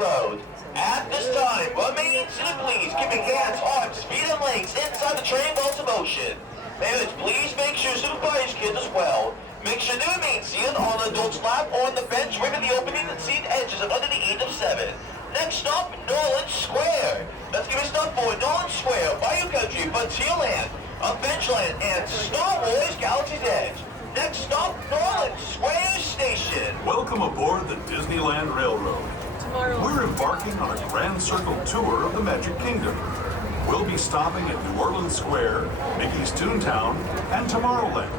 Railroad. At this time, remain seated please, keeping hands, arms, feet, and legs inside the train while in motion. Parents, please make sure to supervise kids as well. Make sure to remain seated on the adult's lap or on the bench right at the opening and seat edges of under the age of 7. Next stop, Norland Square. Let's give a stop for Norland Square, Bayou Country, Frontierland, Adventureland, and Star Wars Galaxy's Edge. Next stop, Norland Square Station. Welcome aboard the Disneyland Railroad. We're embarking on a grand circle tour of the Magic Kingdom. We'll be stopping at New Orleans Square, Mickey's Toontown, and Tomorrowland.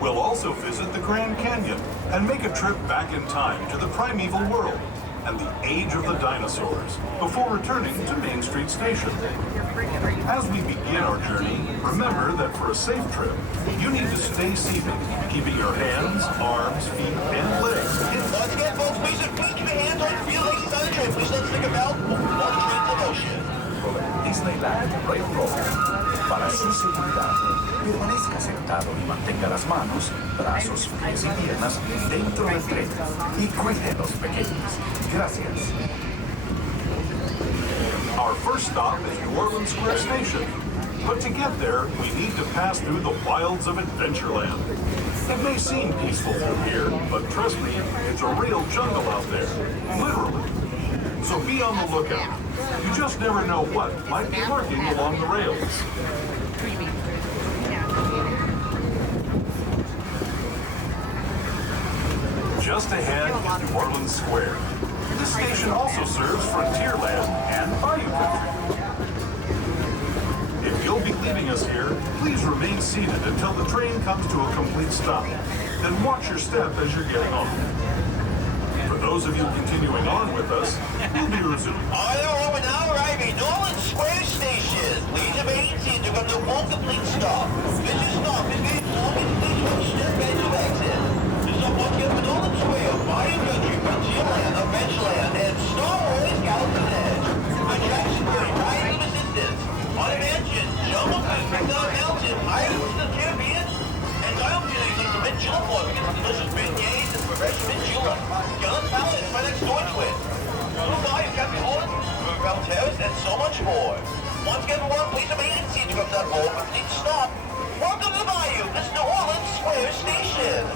We'll also visit the Grand Canyon and make a trip back in time to the primeval world and the age of the dinosaurs before returning to Main Street Station. As we begin our journey, remember that for a safe trip, you need to stay seated, keeping your hands, arms, feet, and legs in. Once again, folks, please keep your hands on your feet, legs inside the train. Please don't stick about on the train's motion. Disneyland Railroad. Para su seguridad, permanezca sentado y mantenga las manos, brazos, pies y piernas dentro del tren y cuide a los pequeños. Gracias. Our first stop is New Orleans Square Station. But to get there, we need to pass through the wilds of Adventureland. It may seem peaceful through here, but trust me, it's a real jungle out there. Literally. So be on the lookout. You just never know what might be lurking along the rails. Just ahead is New Orleans Square. This station also serves Frontierland and Bayou Country. If you'll be leaving us here, please remain seated until the train comes to a complete stop. Then watch your step as you're getting on. For those of you continuing on with us, we'll be resuming. All right, we're now arriving at Norland Square Station. Please remain seated to come to a full complete stop. This is stop is getting long and please watch step edge of exit. This stop once again for Norland Square, Bayou Country, Frontierland, Adventureland, and Star Wars Galaxy's Edge. Attraction 3, Riding of Assistance. On a mansion, jump up and bring down a mountain, Pirates of the Caribbean, and dial music like the Mint Julep Walk against delicious beignets and refreshing mint julep. Gallon Palace, my next door to it. Dubai, Captain Holland, Riverboat Terrace, and so much more. Once again, everyone, please remain in seat to come to that full complete stop. Welcome to the Bayou, this New Orleans Square Station.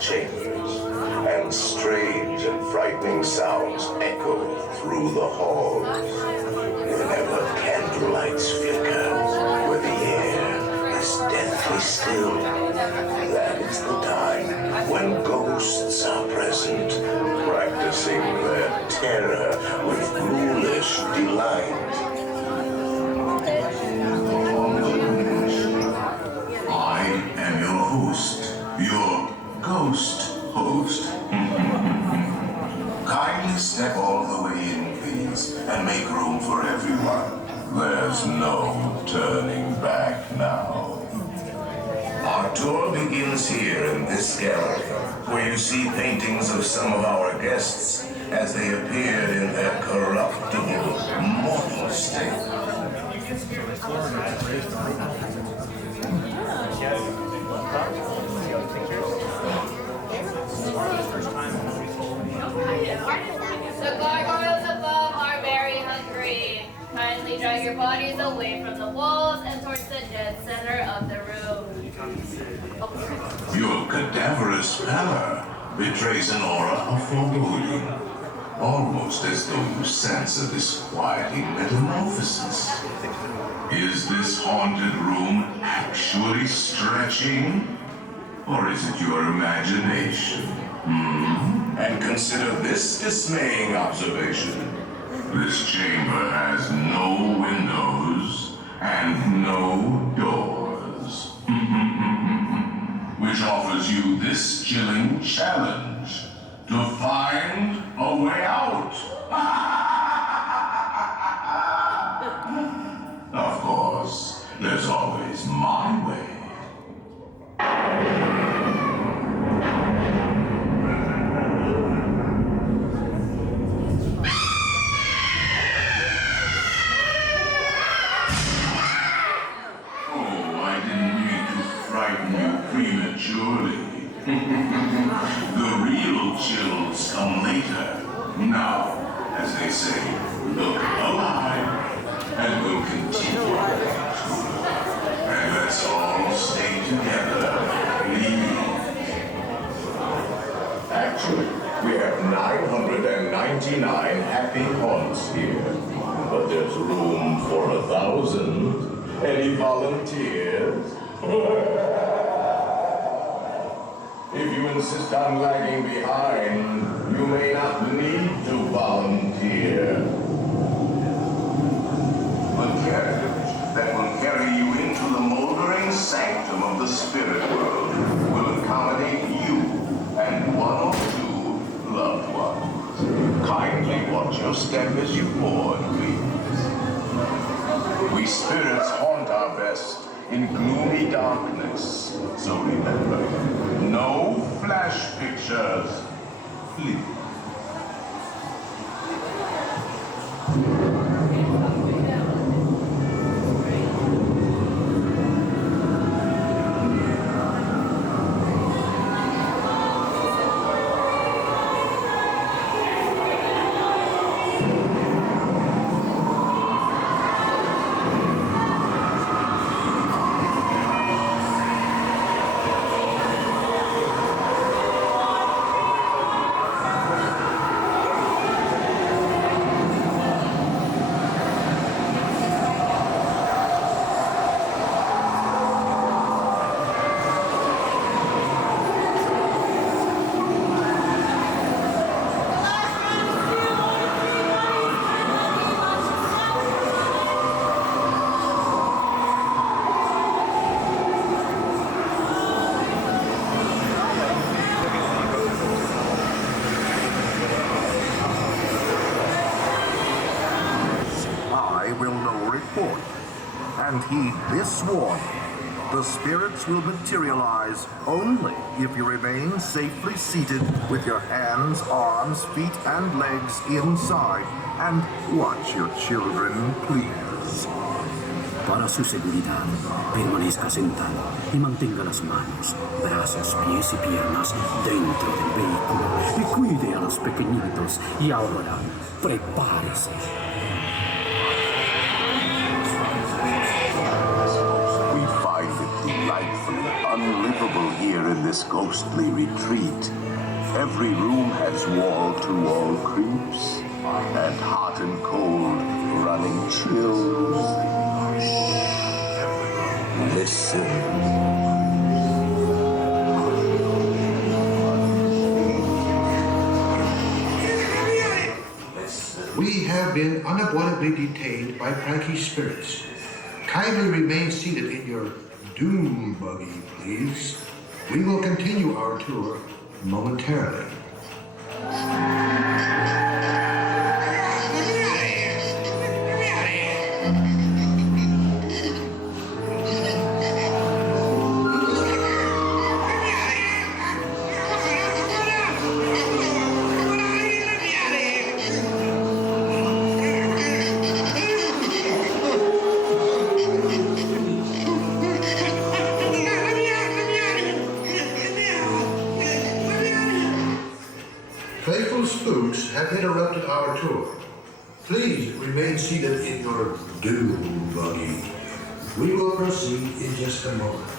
Chambers, and strange and frightening sounds echo through the halls. Whenever candlelights flicker, where the air is deathly still, that is the time when ghosts are present, practicing their terror with ghoulish delight. I am your host, your ghost host. Kindly step all the way in, please, and make room for everyone. There's no turning back now. Our tour begins here in this gallery, where you see paintings of some of our guests as they appeared in their corruptible, mortal state. The gargoyles above are very hungry. Kindly drag your bodies away from the walls and towards the dead center of the room. Your cadaverous pallor betrays an aura of foreboding, almost as though you sense a disquieting metamorphosis. Is this haunted room actually stretching? Or is it your imagination? And consider this dismaying observation. This chamber has no windows and no doors. Which offers you this chilling challenge to find a way out. Of course, there's always my way. Prematurely. The real chills come later. Now, as they say, look alive, and we'll continue. And let's all stay together, please. Actually, we have 999 happy haunts here, but there's room for 1,000. Any volunteers? If you insist on lagging behind, you may not need to volunteer. A carriage that will carry you into the moldering sanctum of the spirit world will accommodate you and one or two loved ones. Kindly watch your step as you board, please. We spirits haunt our best in gloomy darkness. So remember, no flash pictures, please. Heed this warning. The spirits will materialize only if you remain safely seated with your hands, arms, feet, and legs inside. And watch your children, please. Para su seguridad, permanezca sentado y mantenga las manos, brazos, pies y piernas dentro del vehículo y cuide a los pequeñitos. Y ahora, prepárese. Unlivable here in this ghostly retreat. Every room has wall-to-wall creeps, and hot and cold running chills. Listen. We have been unavoidably detained by cranky spirits. Kindly remain seated in your doom buggy, please. We will continue our tour momentarily. Have interrupted our tour. Please remain seated in your doom buggy. We will proceed in just a moment.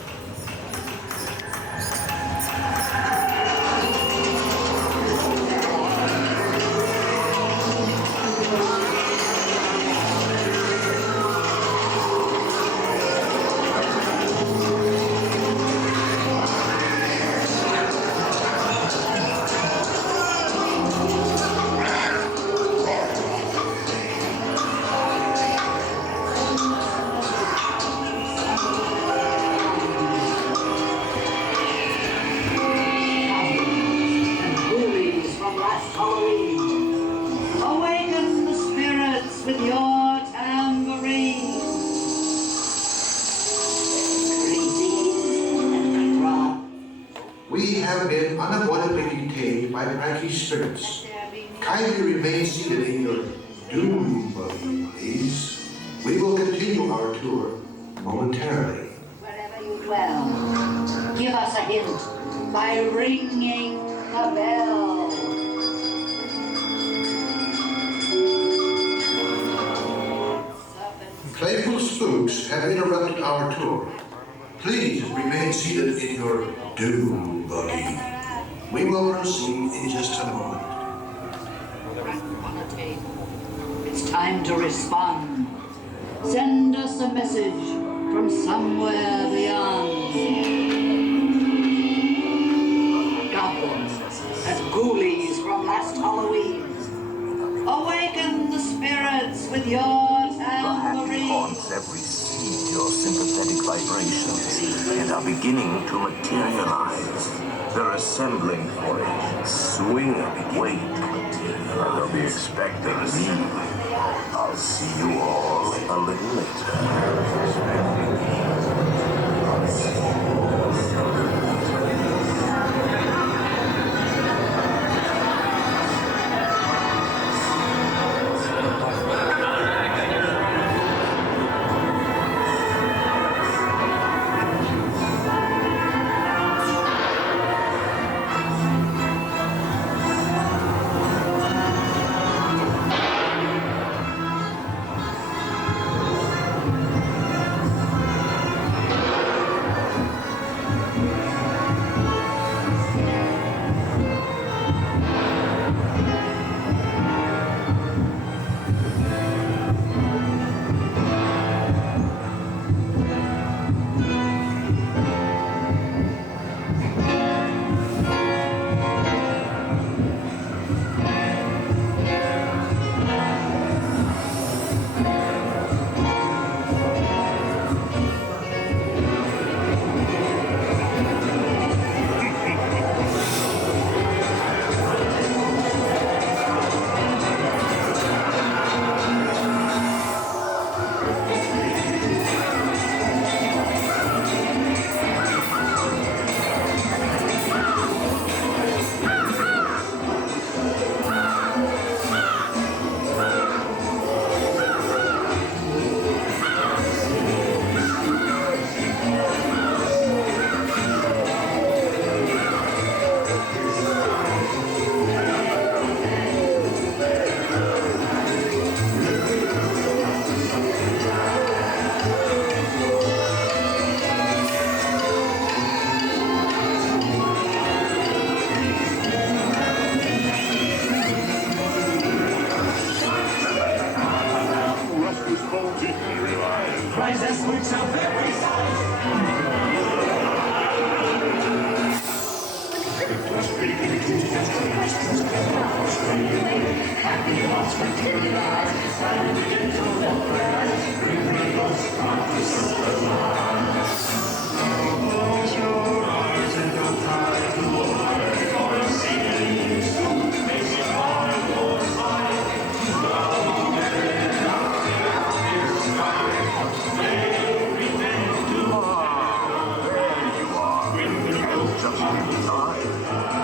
have been unavoidably detained by pranky spirits. Kindly remain seated in your doom buggy, please. We will continue our tour momentarily. Wherever you dwell, give us a hint by ringing the bell. Playful spooks have interrupted our tour. Please remain seated in your doom buggy. We will proceed in just a moment. It's time to respond. Send us a message from somewhere beyond. Goblins and ghoulies from last Halloween. Awaken the spirits with your tambourine. Haunts every seed your sympathetic vibrations and are beginning to materialize. They're assembling for a swing wake, and they'll be expecting me. I'll see you all a little later.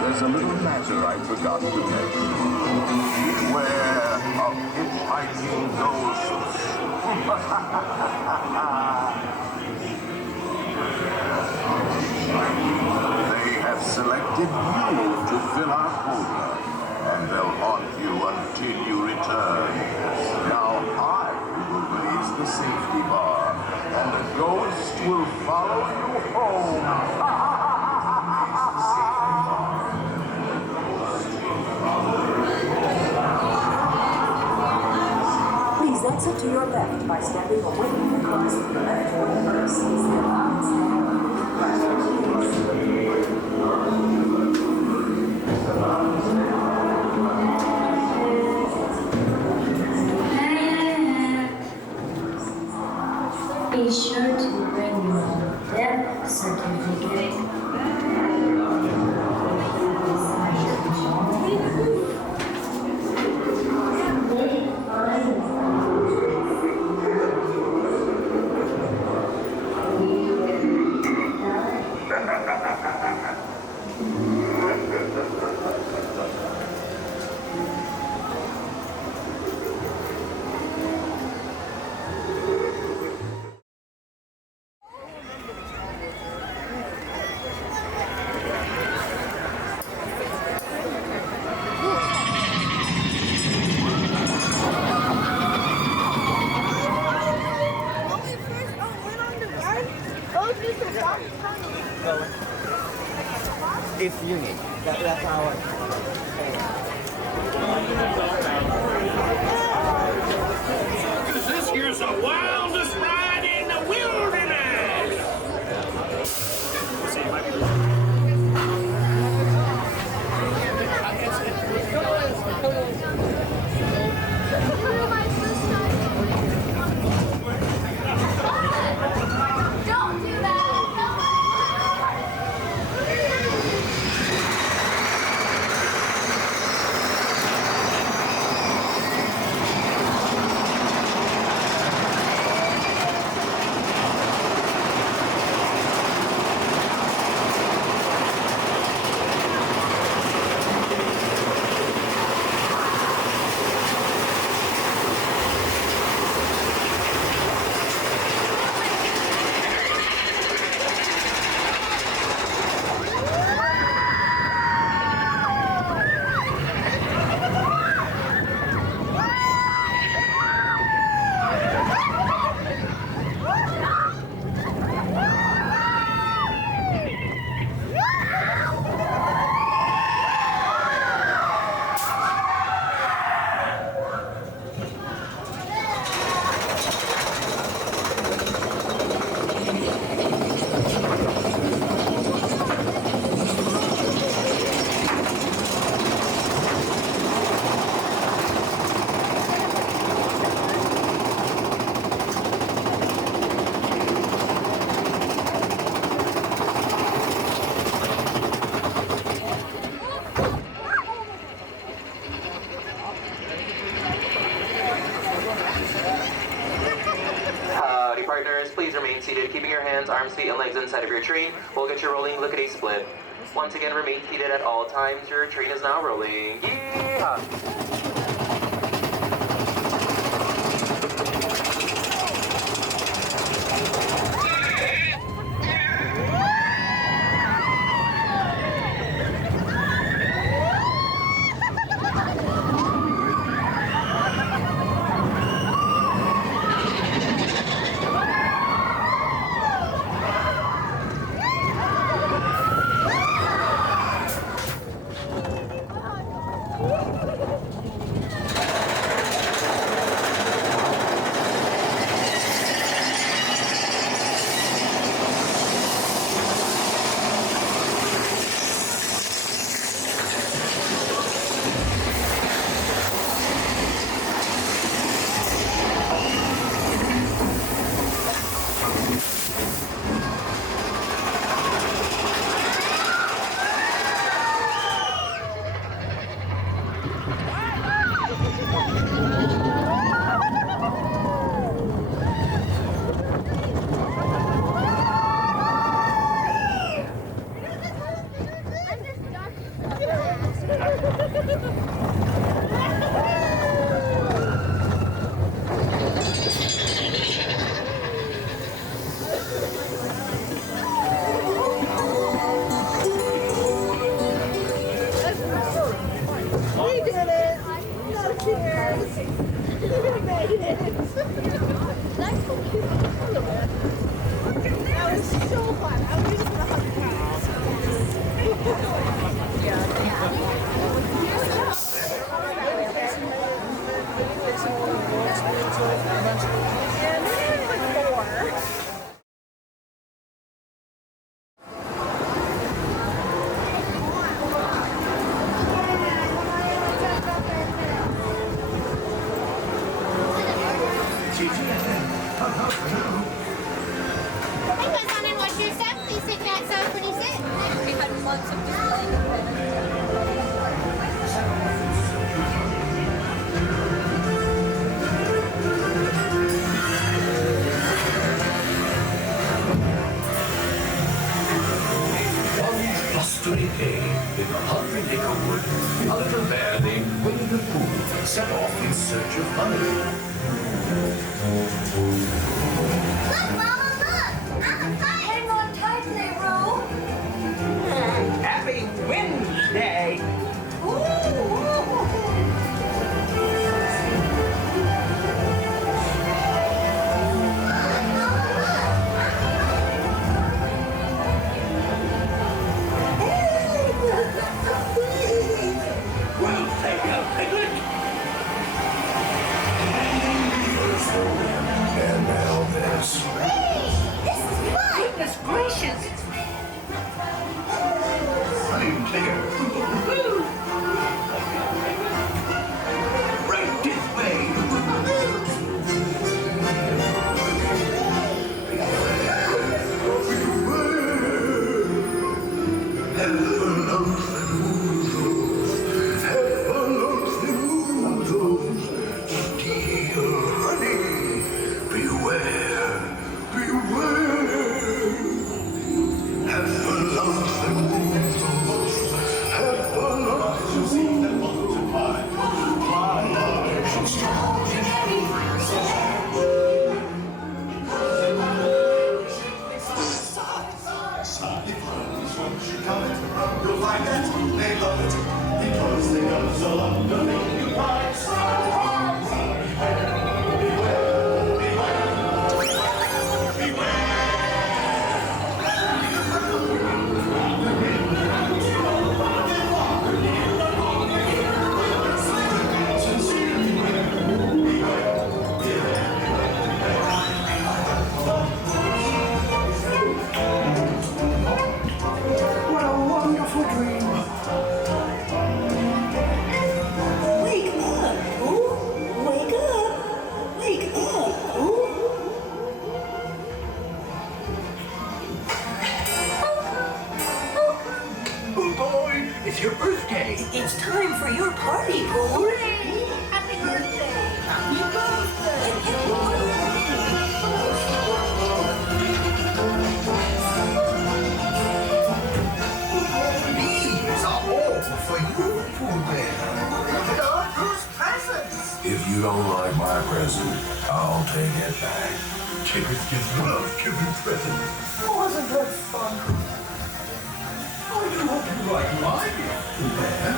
There's a little matter I forgot to mention. Beware of hitchhiking ghosts. They have selected you to fill our quota, and they'll haunt you until you return. Now I will raise the safety bar, and the ghost will follow you home. Please exit to your left by stepping away across the Be sure to bring your death certificate. It's unique. That's how This here's the wildest ride in the wilderness! Don't do that! Please remain seated, keeping your hands, arms, feet, and legs inside of your train. We'll get your rolling lickety split. Once again, remain seated at all times. Your train is now rolling. Yeehaw! Set off in search of honey. Look, Mama, look! Hang on tightly, Roo. Happy Wednesday! Honey, take it. Right this way. You'll find that they love it because they know so long to make you cry. What a wonderful dream. Wake up, Pooh. Wake up. Wake up, Pooh. Oh boy, it's your birthday. It's time for your party, Pooh. Happy birthday! Happy These are all for you, Pooh Bear. Look at all Pooh's presents. If you don't like my present, I'll take it back. Chickens just love giving presents. Wasn't that fun? I do hope you like mine, Pooh Bear.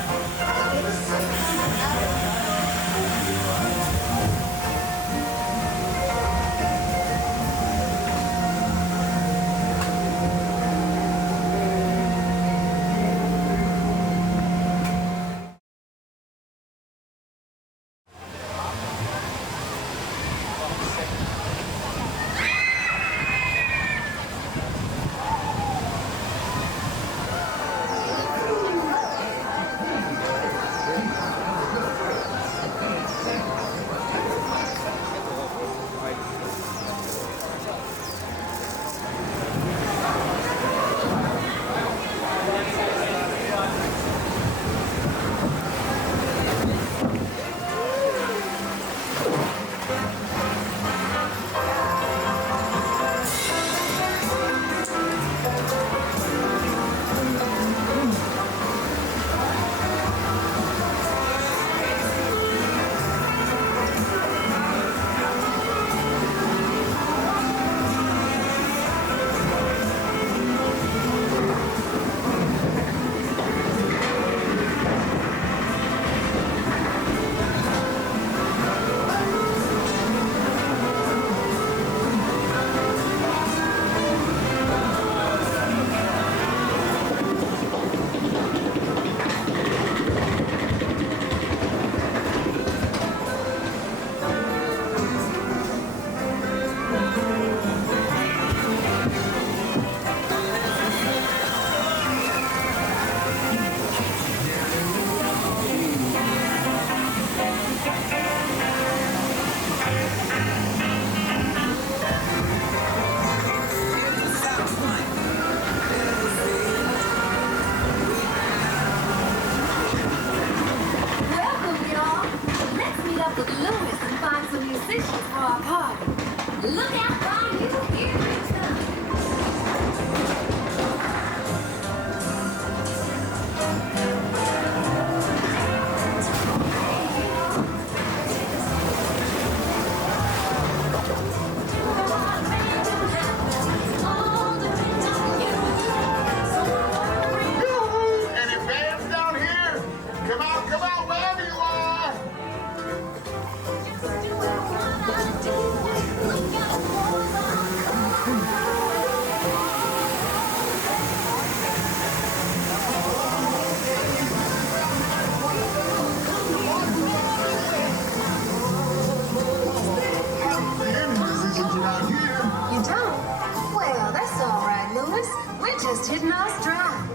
We're just hitting our stride.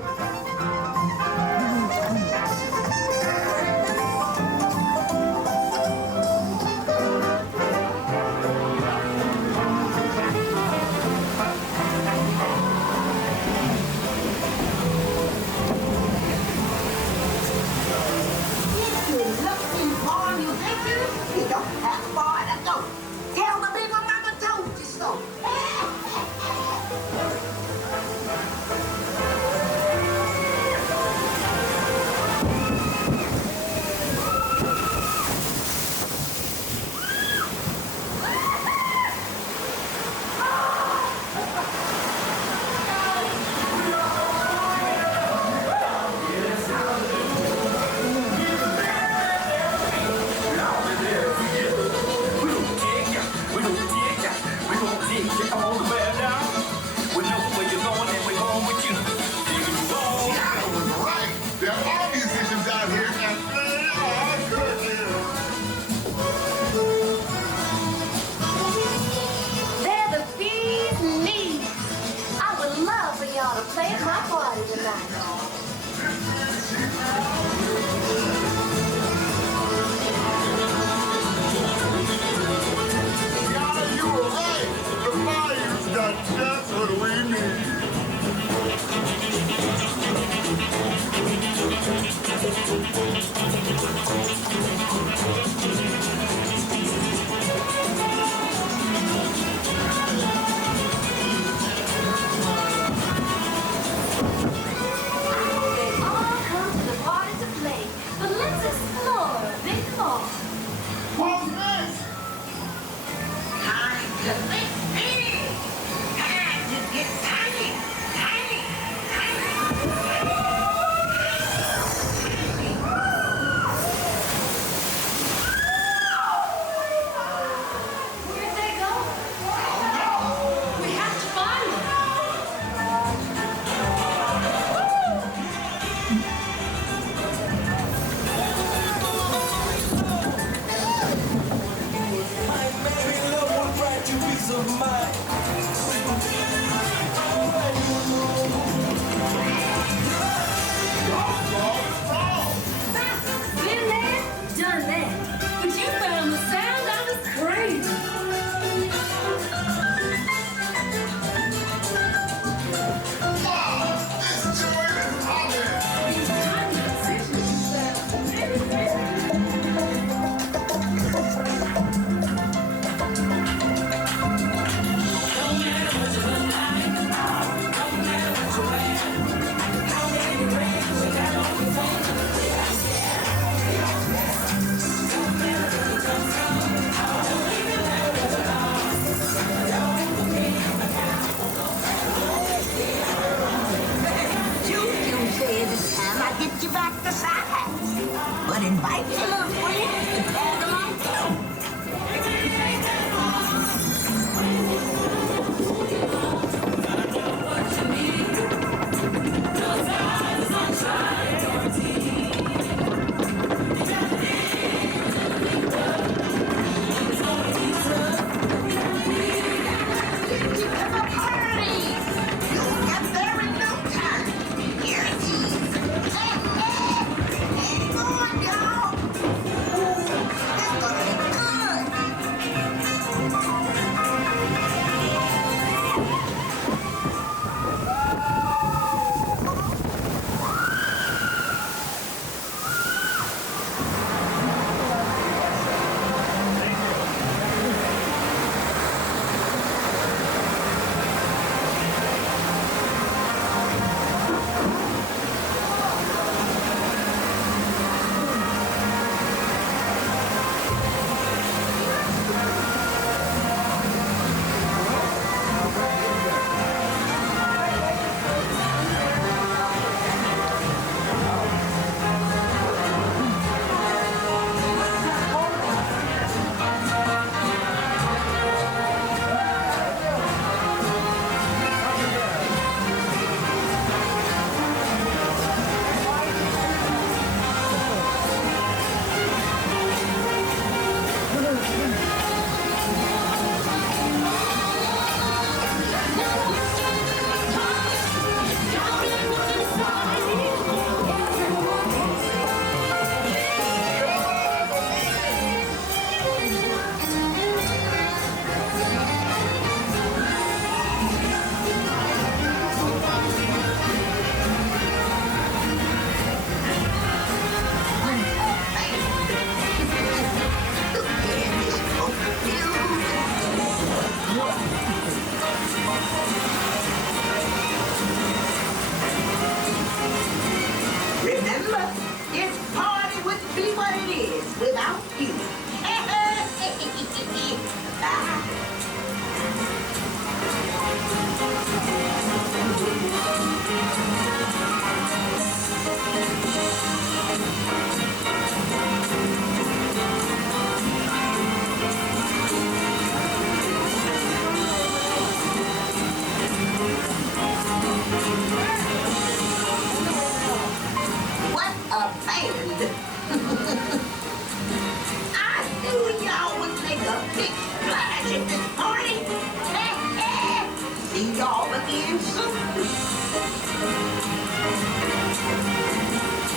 You don't have far to go. Tell the little mama told you so. Play at my party tonight. Tiana, you were right. The Bayou's got just what we need.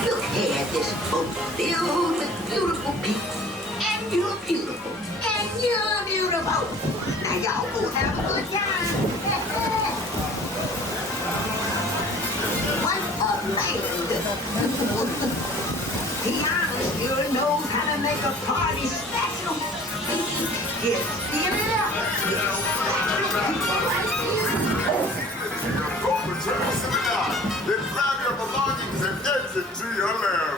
Look here at this boat filled with beautiful people. And you're beautiful. And you're beautiful. Now y'all go have a good time. What a land. Tiana sure knows how to make a party special. Give it up. Go for Travis Seminar. Then grab your belongings and exit to your lab.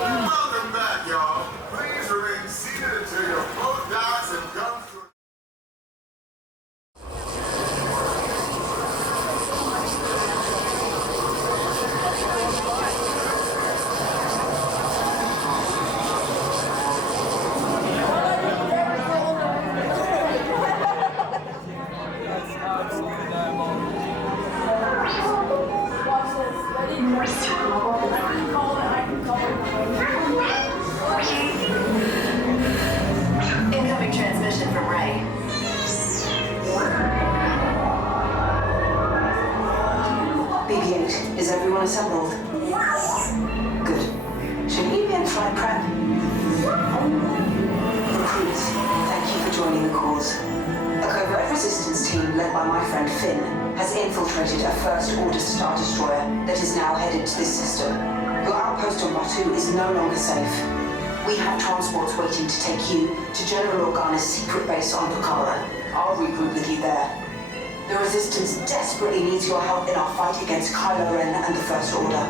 Welcome back, y'all. Please remain seated until your boat docks and comes to... Incoming transmission from Ray. BB-8, is everyone assembled? Good. Should we be in flight prep? Recruits, thank you for joining the cause. A covert resistance team led by my friend Finn has infiltrated a first-order Star Destroyer that is now headed to this system. Your outpost on Batu is no longer safe. We have transports waiting to take you to General Organa's secret base on Pucara. I'll regroup with you there. The Resistance desperately needs your help in our fight against Kylo Ren and the First Order.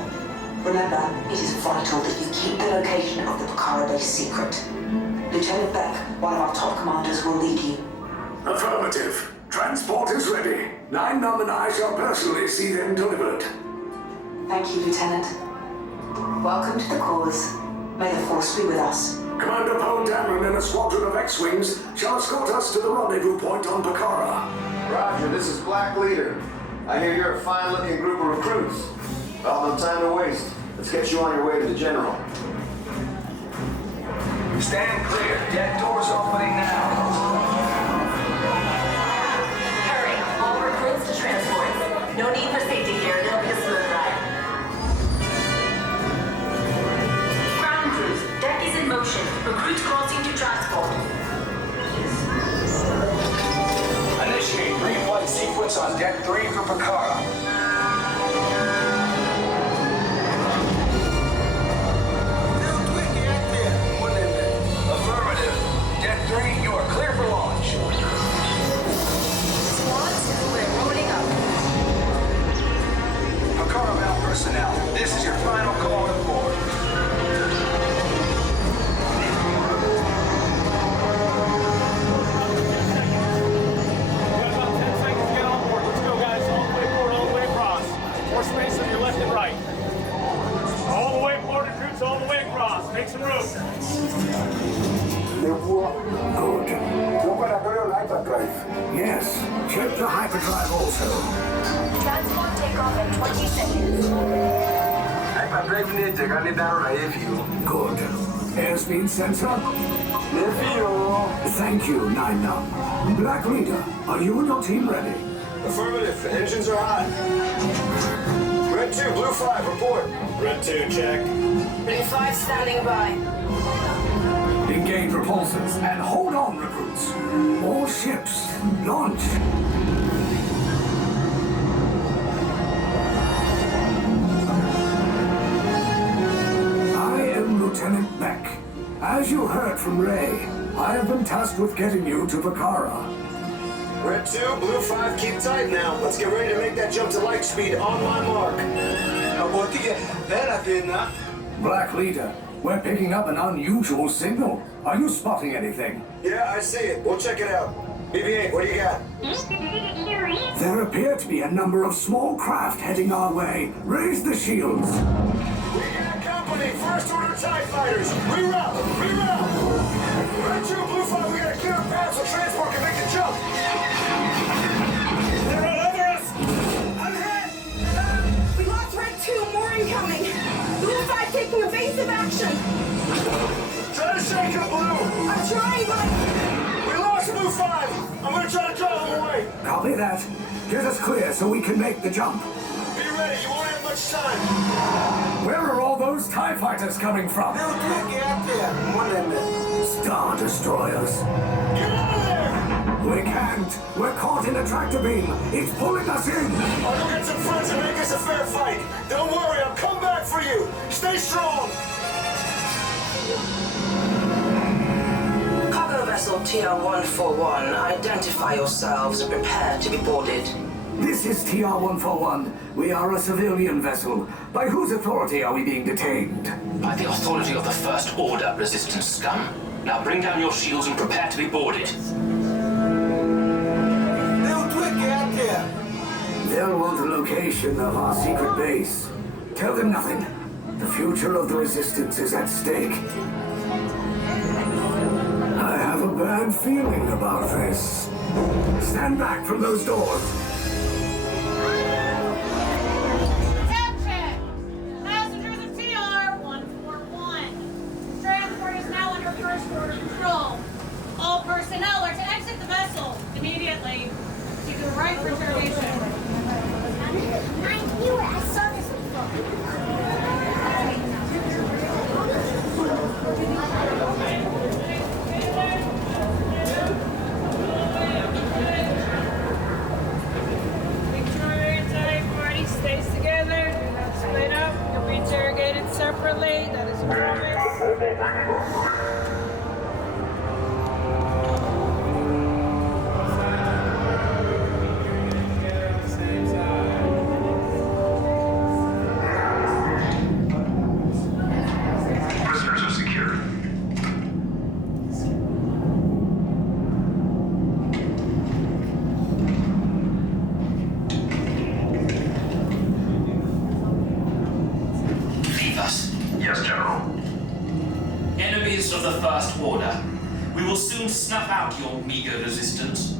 Remember, it is vital that you keep the location of the Pucara base secret. Lieutenant Beck, one of our top commanders, will lead you. Affirmative. Transport is ready. 9-Num and I shall personally see them delivered. Thank you, Lieutenant. Welcome to the cause. May the Force be with us. Commander Poe Dameron and a squadron of X-Wings shall escort us to the rendezvous point on Pucara. Roger, this is Black Leader. I hear you're a fine-looking group of recruits. Well, no time to waste. Let's get you on your way to the General. Stand clear. Deck doors opening now. Hurry, all recruits to transport. No need for safety gear. It'll be a smooth ride. Ground crews, deck is in motion. Recruits crossing to transport. Initiate pre-flight sequence on Deck 3 for Pucara. Affirmative. Deck 3, you are clear for launch. Squads, we're loading up. Pucara-bound personnel, this is your final call to board. Space on your left and right. All the way forward, recruits, all the way across. Make some room. Good. Laboratory hyperdrive. Yes. Check the hyperdrive also. Transport takeoff in 20 seconds. Hyperdrive need to get down right fuel. Good. Airspeed sensor? Thank you, 9-Num. Black Leader, are you and your team ready? Affirmative. The engines are hot. Red 2, Blue 5, report. Red 2, check. Blue 5 standing by. Engage repulsors and hold on, recruits. All ships, launch. I am Lieutenant Beck. As you heard from Ray, I have been tasked with getting you to Pucara. Red 2, Blue 5, keep tight now. Let's get ready to make that jump to light speed on my mark. Black Leader, we're picking up an unusual signal. Are you spotting anything? Yeah, I see it. We'll check it out. BB-8, what do you got? There appear to be a number of small craft heading our way. Raise the shields. We got company. First order TIE fighters. Reroute! Reroute! Red 2, Blue 5, we got a clear path so transport can make the jump. They're all over us! I'm hit! We lost Red 2, more incoming. Blue 5 taking evasive action. Try to shake him, Blue. I'm trying, but... We lost Blue 5. I'm right. Copy that. Get us clear so we can make the jump. Be ready, you won't have much time. Where are all those TIE fighters coming from? They'll get out there. Star Destroyers. Get out of there! We can't. We're caught in a tractor beam. It's pulling us in. I'll go get some friends and make this a fair fight. Don't worry, I'll come back for you. Stay strong. Cargo vessel TR-141, identify yourselves and prepare to be boarded. This is TR-141. We are a civilian vessel. By whose authority are we being detained? By the authority of the First Order, Resistance scum. Now bring down your shields and prepare to be boarded. They'll get out there. They'll want the location of our secret base. Tell them nothing. The future of the Resistance is at stake. I have a bad feeling about this. Stand back from those doors. Attention! Passengers of TR-141. Transport is now under First Order control. All personnel are to exit the vessel immediately. To the right for termination. I knew it. I saw this before. Victoria entire party stays together. Do not split up. You'll be interrogated separately. That is a promise. Prisoners are secured. Leave us. Yes, General. Enemies of the First Order. We will soon snuff out your meager resistance.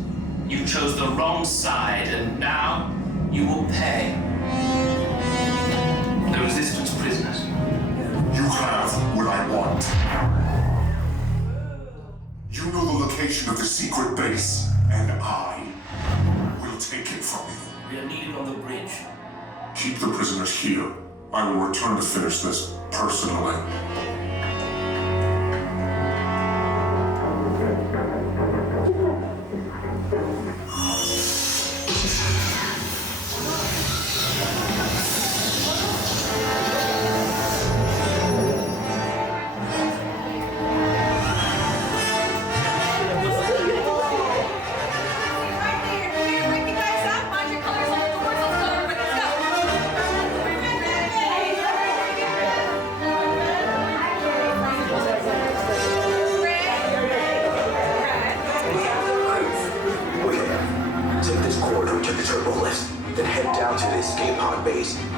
You chose the wrong side, and now you will pay. The Resistance prisoners. You have what I want. You know the location of the secret base, and I will take it from you. We are needed on the bridge. Keep the prisoners here. I will return to finish this personally.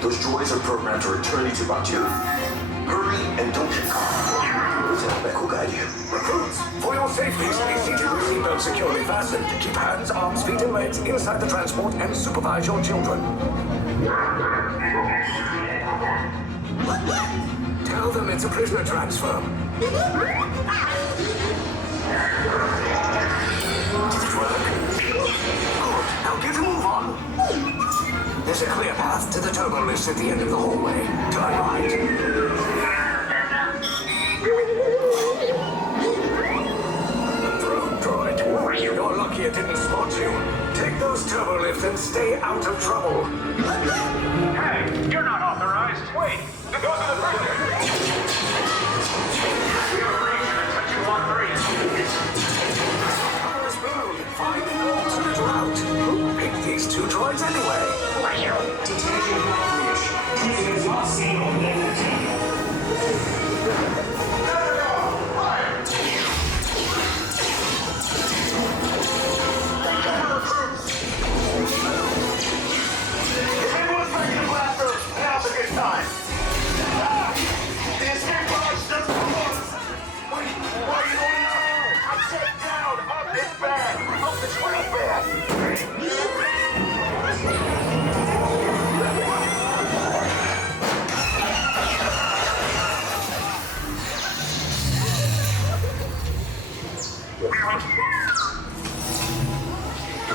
Those droids are programmed to return you to Bayou. Hurry and don't get caught. Lieutenant Beck will guide you. Recruits, for your safety, stay seated with seatbelts securely fastened. Keep hands, arms, feet, and legs inside the transport and supervise your children. Tell them it's a prisoner transfer. Did it work? Good. Now get a move on. There's a clear path to the turbo lifts at the end of the hallway. Turn right. Drone droid. You're lucky it didn't spot you. Take those turbo lifts and stay out of trouble. Hey, you're not authorized. Wait, those are the prisoners. We have a breach in section 1-3. Power's blown. Find an alternate route. Who picked these two droids anyway? Detention breach. Prisoners not seen on level 10.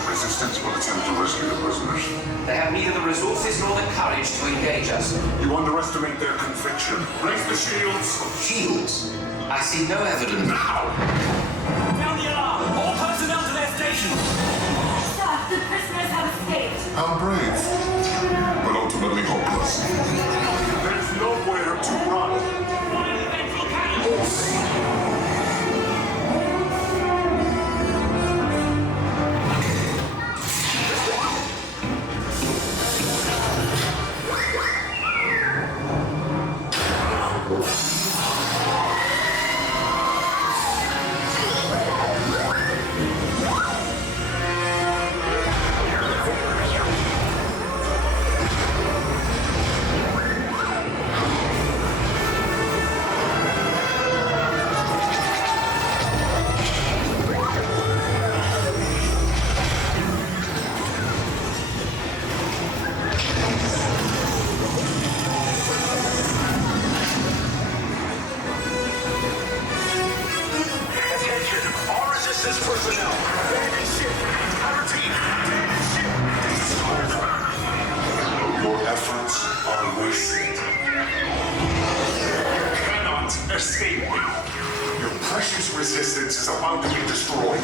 Resistance will attempt to rescue the prisoners. They have neither the resources nor the courage to engage us. You underestimate their conviction. Raise the shields. Shields? I see no evidence. Now! Sound the alarm! All personnel to their stations! Sir, the prisoners have escaped. How brave, but ultimately hopeless. There's nowhere to run. Fire the ventral cannons! Resistance is about to be destroyed.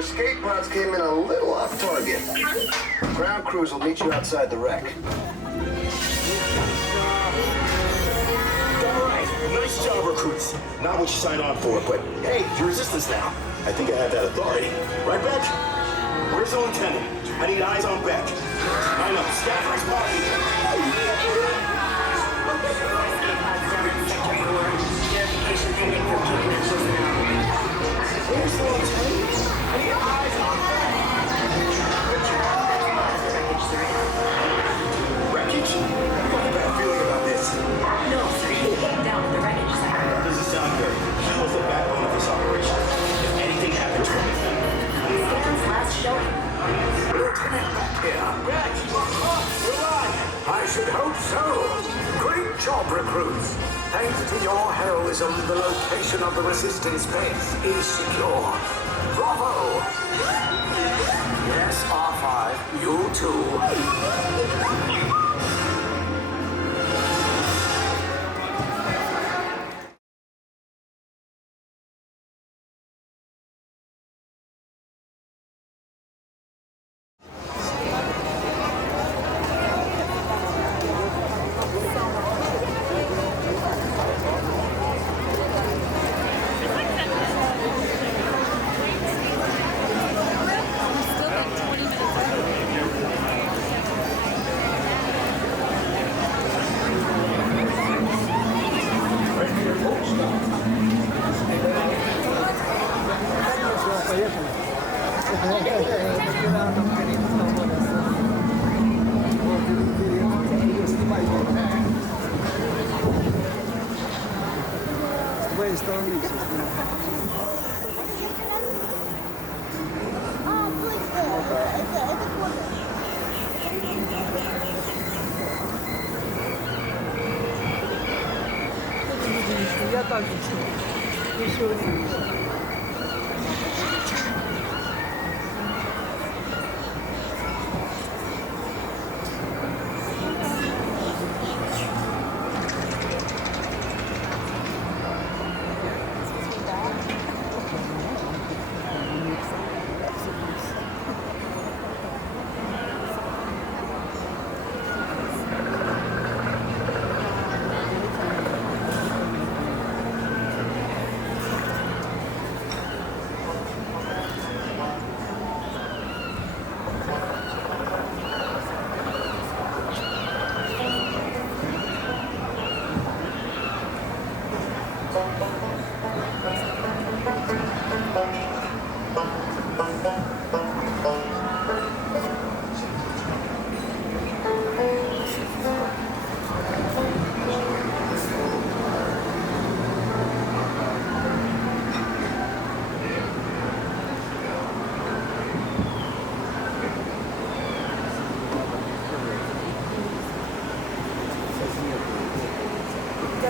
Escape pods came in a little off target. Ground crews will meet you outside the wreck. All right, nice job, recruits. Not what you signed on for, but hey, you're resistance now. I think I have that authority. Right, Beck? Where's the lieutenant? I need eyes on Beck. I know, Stafford's party. Where's the lieutenant? I need eyes on Beck. Wreckage? I got a bad feeling about this. No, sir, he came down with the wreckage side. That doesn't sound good. He was the backbone of this operation. If anything happened to him, Stan's last showing. Lieutenant back here. Beck! You're alive! I should hope so. Great job, recruits. Thanks to your heroism, the location of the resistance base is secure. Bravo! Yes, R5, you too.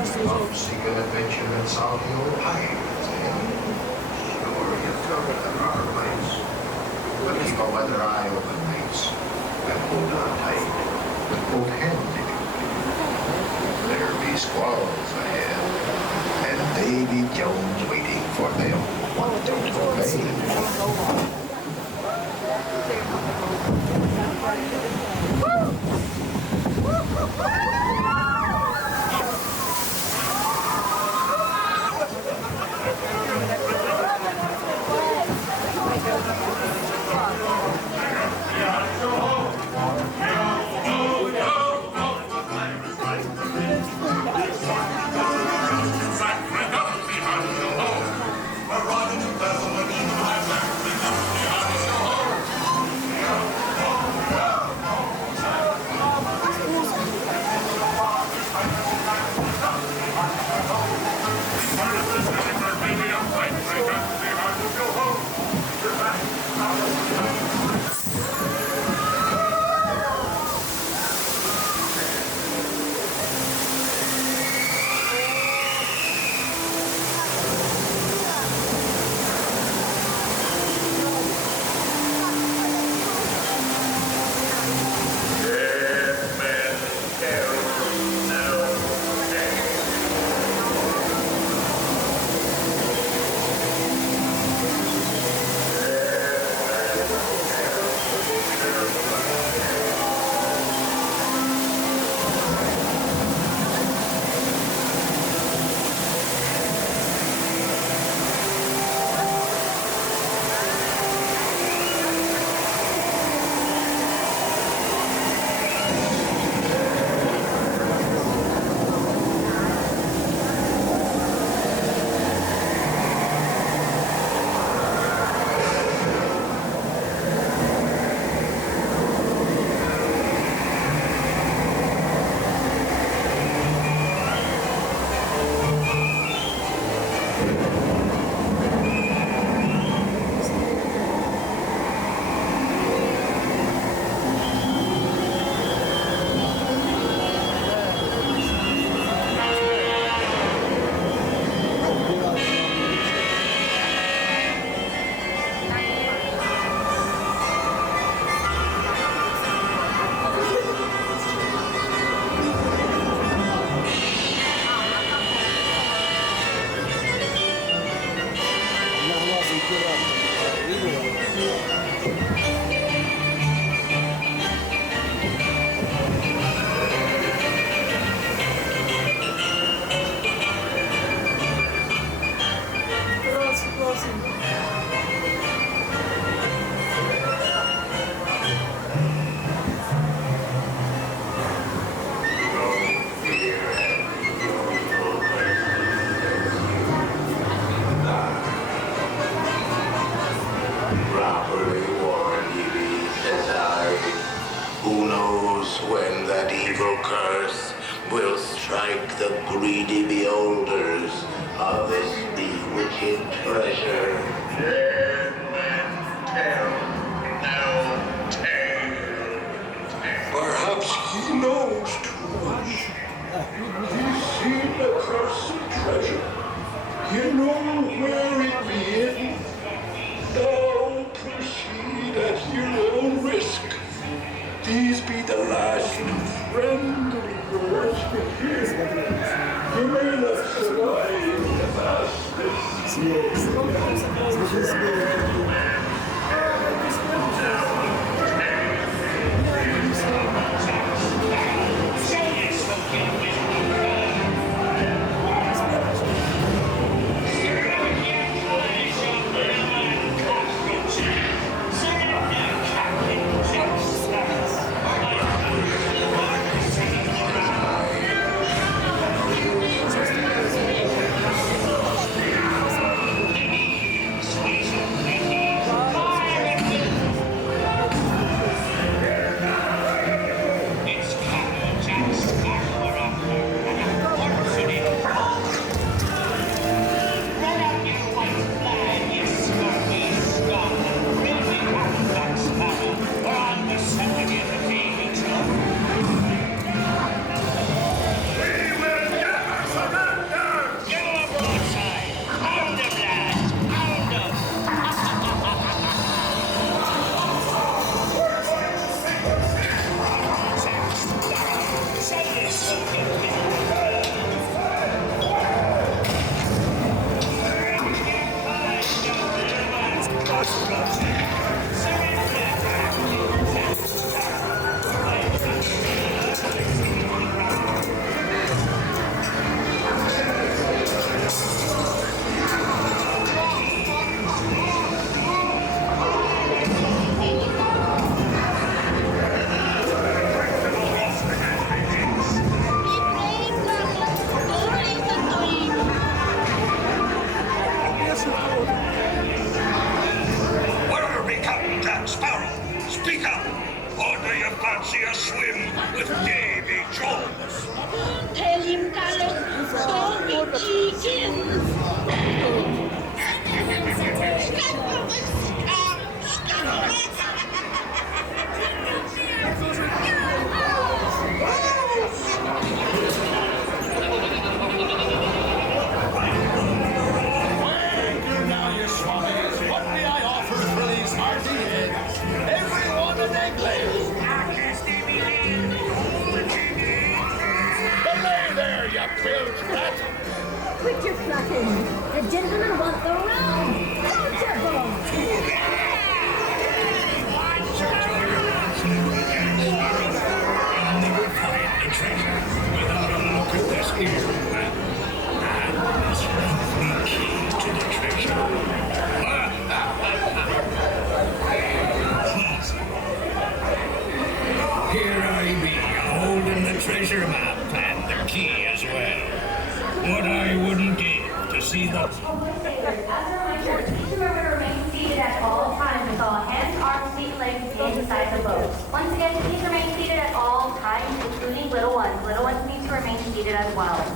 Of seek an adventure and solve the old pirates, eh? Sure, you've covered the our place. But keep a weather eye open nights. And hold on tight. With both hands if you please. There be squalls ahead. And Davy Jones waiting for them. What don't obey? greedy beholders of this bewitching treasure. Dead men tell no tale. Perhaps he knows too much. He's seen the cursed treasure. You know where it be. Now proceed at your own risk. These be the last friendly words we hear. You may not survive the fastest. fancy a swim with Davy Jones? Tell him, Carlos, don't be chickens. Quit your fluffing. The gentlemen want the room. Comfortable. I'll never find the treasure without a look at this here map. And this lovely key to the treasure. Here I be, holding the treasure map and the key as well. What I wouldn't give to see the... As a reminder, please remember to remain seated at all times with all hands, arms, feet, legs inside the boat. Once again, please remain seated at all times, including little ones. Little ones need to remain seated as well.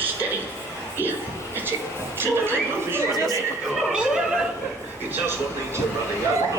Steady. Yeah, that's it. It's just what needs a running out.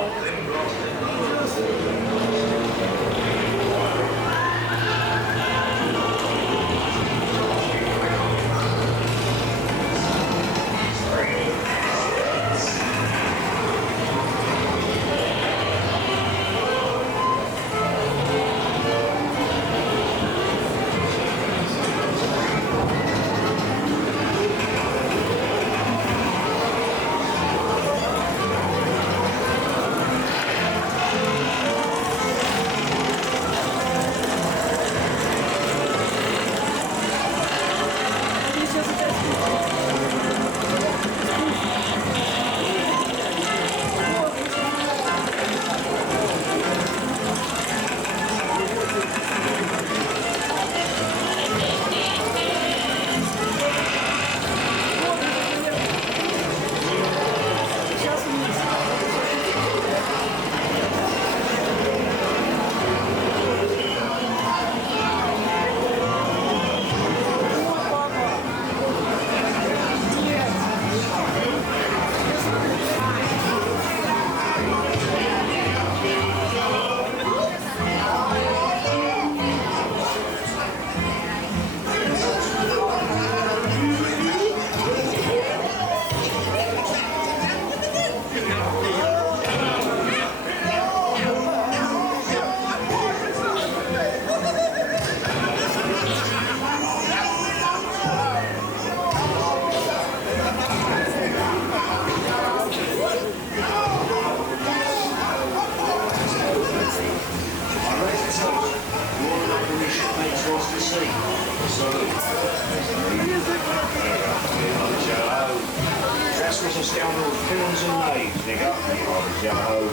Drink up me, Honest Yo-Ho.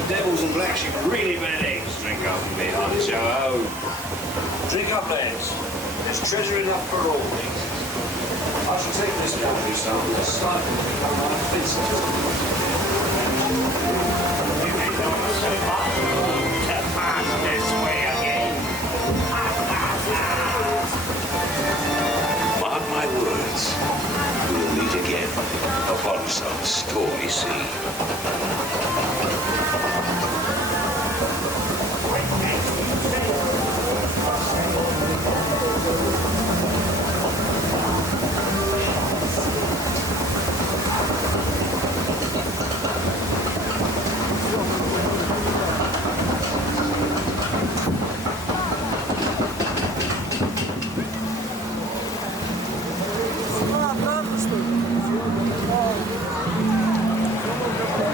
The devils and black sheep are really bad eggs. Drink up me, Honest Yo-Ho. Drink up, lads. There's treasure enough for all. I shall take this down with some of the sun and become my fences. You ain't on so hot to pass this way again. Mark my words, we'll meet again upon some stormy sea.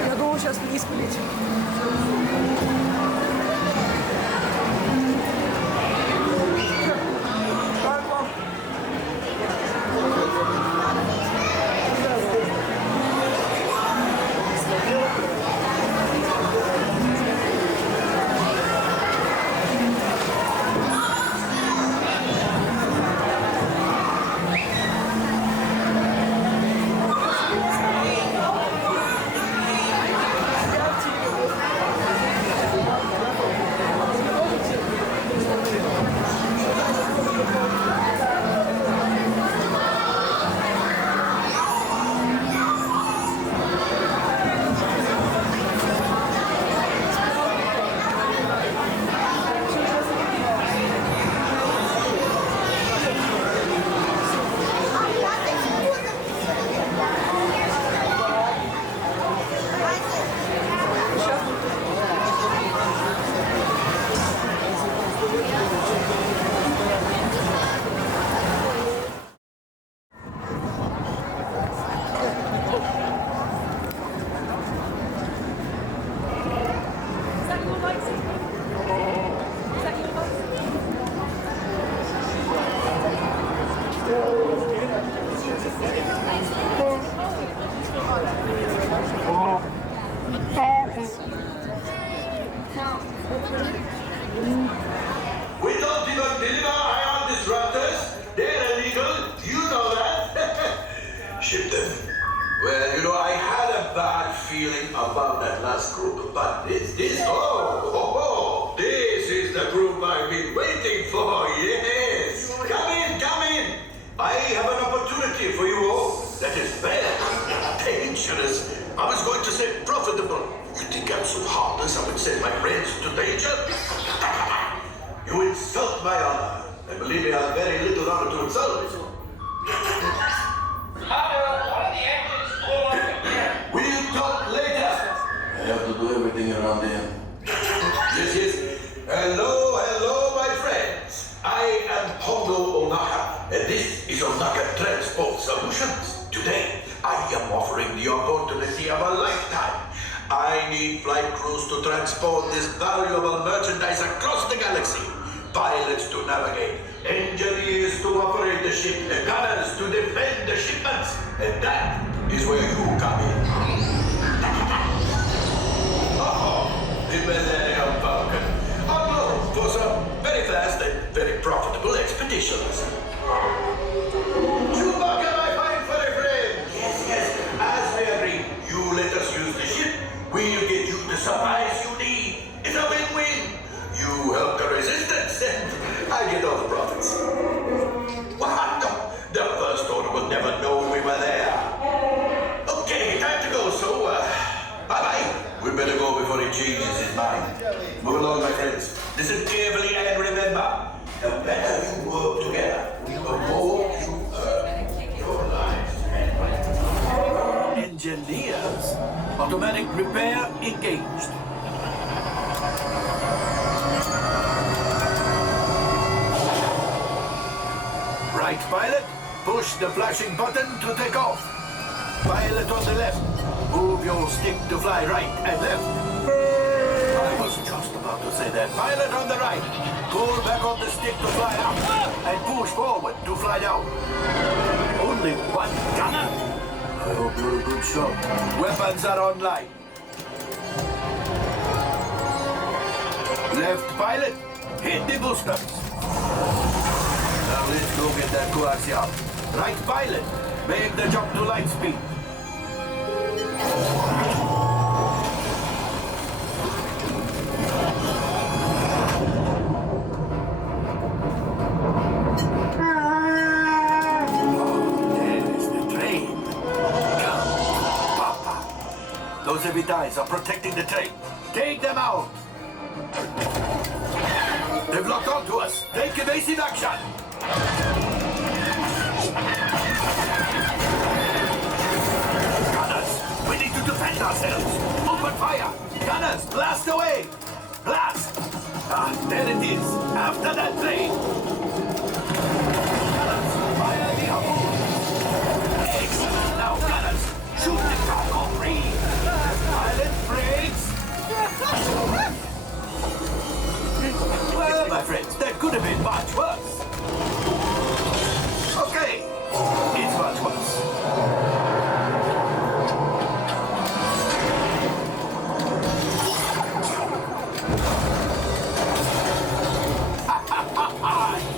Я думал, сейчас вниз полетим. We don't even deliver ion disruptors. They're illegal. You know that. Ship them. Well, you know, I had a bad feeling about that last group, but this, this is the group I've been waiting for. Yes. Come in. I have an opportunity for you all that is very dangerous. I was going to say profitable. You think I'm so heartless I would send my friends to danger? You insult my honor. And believe me, I have very little honor to insult. We'll talk later. I have to do everything around him. Yes. Hello, my friends. I am Hondo Onaka, and this is Onaka Transport Solutions. Today, I am offering the opportunity of a lifetime. I need flight crews to transport this valuable merchandise across the galaxy. Pilots to navigate, engineers to operate the ship, and gunners to defend the shipments. And that is where you come in. The Millennium Falcon. On loan for some very fast and very profitable expeditions. Chewbacca, my fine furry friend. Yes. As we agreed, you let us use the ship. We'll get you the supplies you need. It's a win-win. You help the resistance, and I get all the profits. What? The First Order will never know we were there. Okay, time to go, so, bye-bye. We better go before he changes his mind. Move along, my friends. Listen carefully and remember, the better you work together, the more you earn your lives. Engineers. Automatic repair engaged. Right, pilot. Push the flashing button to take off. Pilot on the left. Move your stick to fly right and left. I was just about to say that. Pilot on the right. Pull back on the stick to fly up. And push forward to fly down. Only one gunner? I hope you're a good shot. Weapons are online. Left pilot, hit the boosters. Now let's go get that coaxium. Right pilot, make the jump to light speed. Those heavy ties are protecting the train. Take them out! They've locked onto us. Take evasive action! Gunners, we need to defend ourselves. Open fire! Gunners, blast away! Blast! Ah, there it is. After that train! Gunners, fire the harpoon! Excellent! Now, gunners, shoot the cargo free! Pilot brakes! Well, my friends, that could have been much worse. Okay, it's much worse.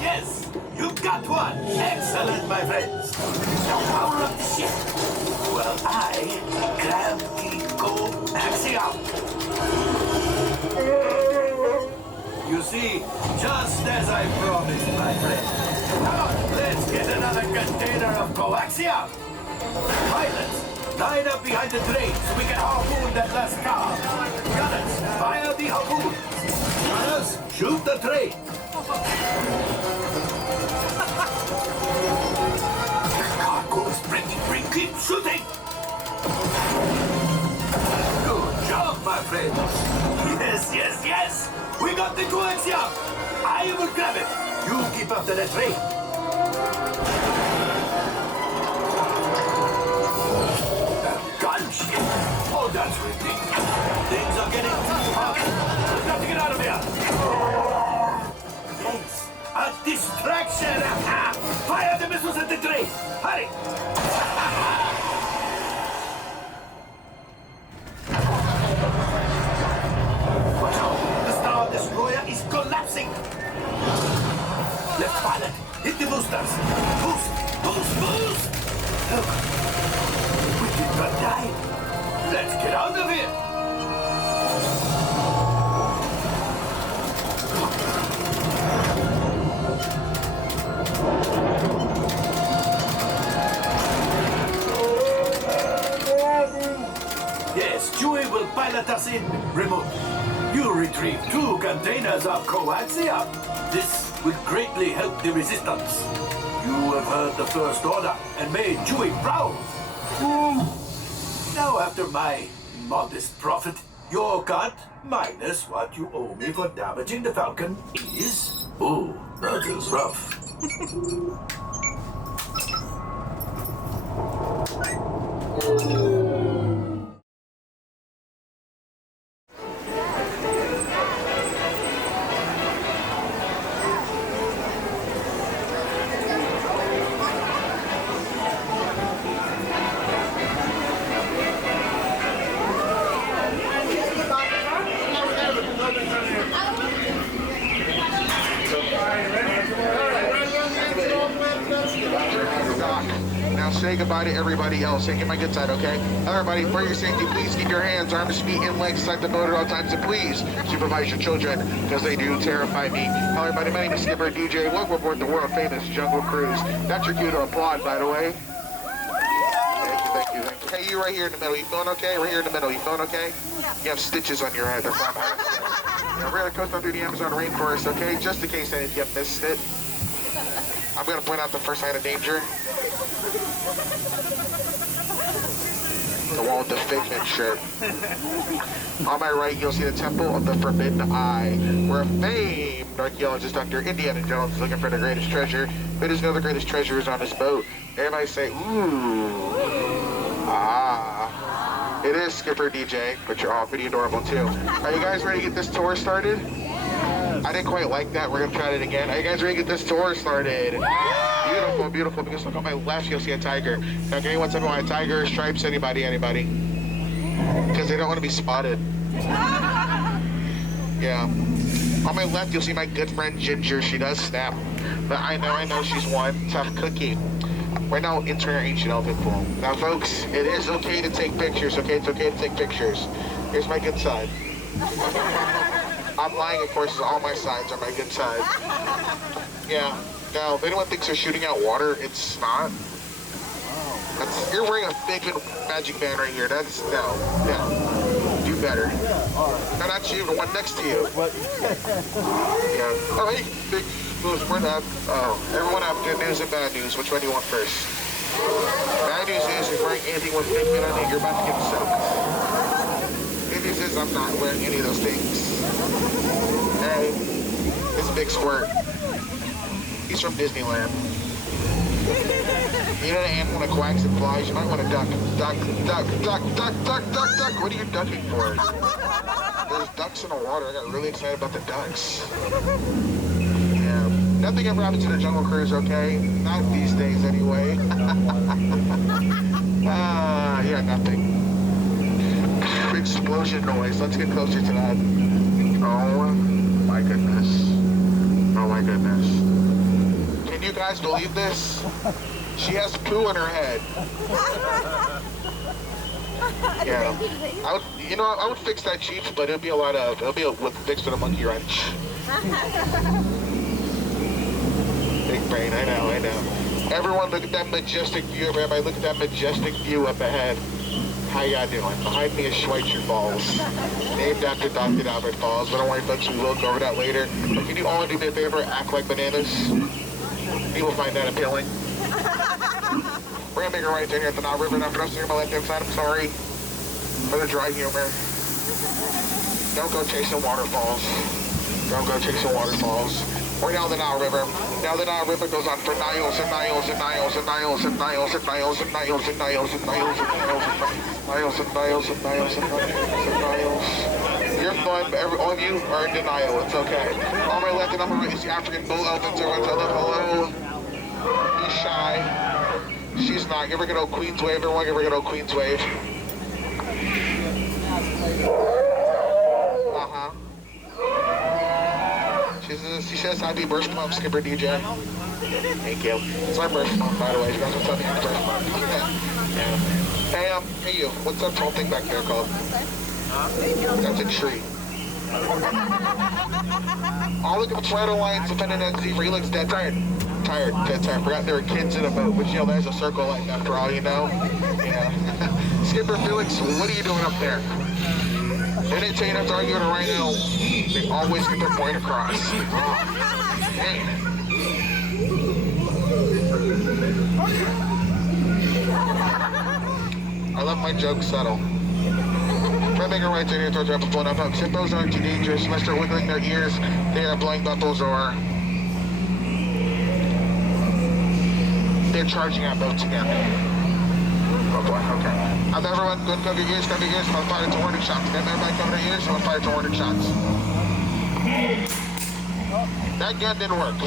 Yes, you got one. Excellent, my friends. Now power up the ship. Well, I grab the coaxium. You see, just as I promised, my friend. Come on, let's get another container of coaxium. Pilots, line up behind the train so we can harpoon that last car. Gunners, fire the harpoon. Gunners, shoot the train. The cargo is breaking free. Keep shooting. Good job, my friends. Yes, yes, yes. We got the coaxium. I will grab it. You keep after the train. Gunship. Oh, that's ridiculous. Things are getting too hot. We've got to get out of here. Yes, a distraction. Fire the missiles at the train. Hurry. Watch out. The Star Destroyer is collapsing. Left pilot, hit the boosters. Boost, boost, boost. Look, we did not die. Let's get out of here. Yes, Chewie will pilot us in. Remote, you retrieve 2 containers of coaxium. This will greatly help the resistance. You have heard the First Order and made Chewie proud. Now, after my modest profit, your cut minus what you owe me for damaging the Falcon is... Oh, that is rough. Now say goodbye to everybody else. Hey, get my good side, okay? Everybody, for your safety, please keep your hands, arms, feet, and legs inside the boat at all times, and please supervise your children, because they do terrify me. Hello, everybody. My name is Skipper DJ. Welcome aboard the world-famous Jungle Cruise. That's your cue to applaud, by the way. Thank you. Hey, you right here in the middle. You feeling okay? Right here in the middle. You feeling okay? You have stitches on your head. That's why I'm asking. We're going to coast on through the Amazon rainforest, okay? Just in case any of you missed it. I'm going to point out the first sign of danger. The wall with the figment shirt. On my right, you'll see the Temple of the Forbidden Eye, where a famed archaeologist, Dr. Indiana Jones, is looking for the greatest treasure. Who doesn't know the greatest treasure is on his boat? Everybody say, ooh. Ah. It is Skipper DJ, but you're all pretty adorable too. Are you guys ready to get this tour started? I didn't quite like that. We're going to try it again. Are you guys ready to get this tour started? Beautiful. beautiful, beautiful, because look on my left, you'll see a tiger. Now, can anyone tell me why a tiger, stripes, anybody? Because they don't want to be spotted. Yeah. On my left, you'll see my good friend Ginger. She does snap. But I know she's one tough cookie. We're now entering our ancient elephant pool. Now, folks, it is okay to take pictures, okay? It's okay to take pictures. Here's my good side. I'm lying, of course, all my sides are my good side. Yeah. Now, if anyone thinks they're shooting out water, it's not. You're wearing a big magic band right here. That's, no. Do better. No, not you, the one next to you. Yeah. Oh, hey, big news. Everyone have good news and bad news. Which one do you want first? Bad news is you're wearing anything with big men on it, you're about to get soaked. Good news is I'm not wearing any of those things. Hey, it's a big squirt. He's from Disneyland. You know the animal that quacks and flies? You might want to duck. Duck. What are you ducking for? There's ducks in the water. I got really excited about the ducks. Yeah. Nothing ever happens in a jungle cruise, okay? Not these days, anyway. Yeah, nothing. Explosion noise. Let's get closer to that. Oh, my goodness. Oh, my goodness. Can you guys believe this? She has poo in her head. Yeah. I would fix that cheap, but it'll be fixed with a monkey wrench. Big brain, I know. Everyone look at that majestic view, everybody look at that majestic view up ahead. How y'all doing? Behind me is Schweitzer Falls, named after Dr. Albert Falls, but don't worry folks, we will go over that later. But can you all do me a favor, act like bananas? People find that appealing. We're gonna make a right turn here at the Nile River. Now, for us here on my left-hand side, I'm sorry for the dry humor. Don't go chasing waterfalls. Don't go chasing waterfalls. We're down the Nile River. Now the Nile River goes on for miles and miles and miles and miles and miles and miles and miles and miles and miles and miles and miles and miles and miles and miles. You're fun, but all of you are in denial. It's okay. On my left and on my right is the African bull elephant. Everyone tell them hello. He's shy. She's not. Give her a good old Queen's wave. Everyone give her a good old Queen's wave. She says happy birth month, Skipper DJ. Thank you. It's my birth month, by the way. You guys are telling me it's birth month. Yeah. Hey you. What's that tall thing back there called? That's a tree. All the Florida Lions depending on zebra. He looks dead tired. Dead tired. Forgot there were kids in a boat, but there's a circle life after all, Yeah. Skipper Felix, what are you doing up there? They didn't tell you not to argue with a rhino. They always get their point across. Dang. I love my jokes subtle. Try to make a right turn here towards Rapid Blown Up. Hippos aren't too dangerous unless they're wiggling their ears. They are blowing bubbles or they're charging at boats again. Oh boy, okay. Everyone, go cover your ears, I'm gonna fire to warning shots. Everybody cover their ears, I'm gonna fire to warning shots. That gun didn't work.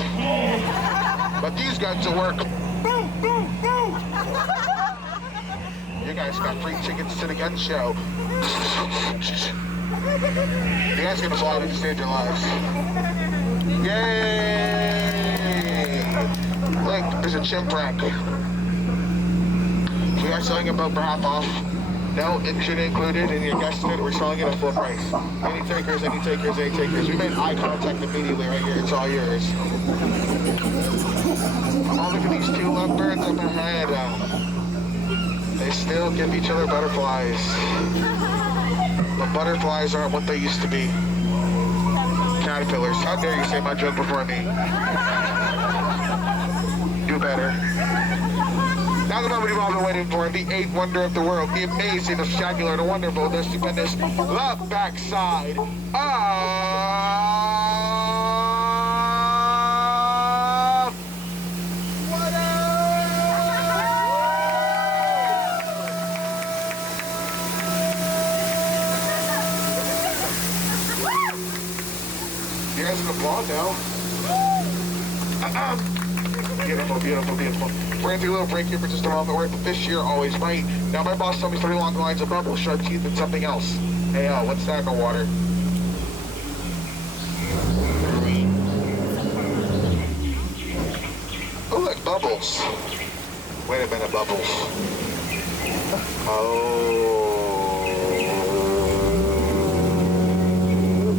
But these guns will work. You guys got free tickets to the gun show. You guys are gonna fly to save your lives. Yay! Look, there's a chimp rack. We are selling a boat for half off. No engine included, and you guessed it, we're selling it at full price. Any takers. We made eye contact immediately right here. It's all yours. Oh, look at these two lovebirds up ahead. They still give each other butterflies. But butterflies aren't what they used to be. Caterpillars. How dare you say my joke before me? Do better. Now the moment you've all been waiting for, the eighth wonder of the world, the amazing, the spectacular, the wonderful, the stupendous, the backside of water! You guys can applaud now. Beautiful, beautiful, beautiful. We're gonna take a little break here for just a moment. We're at the fish here, always right. Now my boss told me something along the lines of bubble, shark teeth, and something else. Hey, what's that in the water? Oh, like bubbles. Wait a minute, bubbles.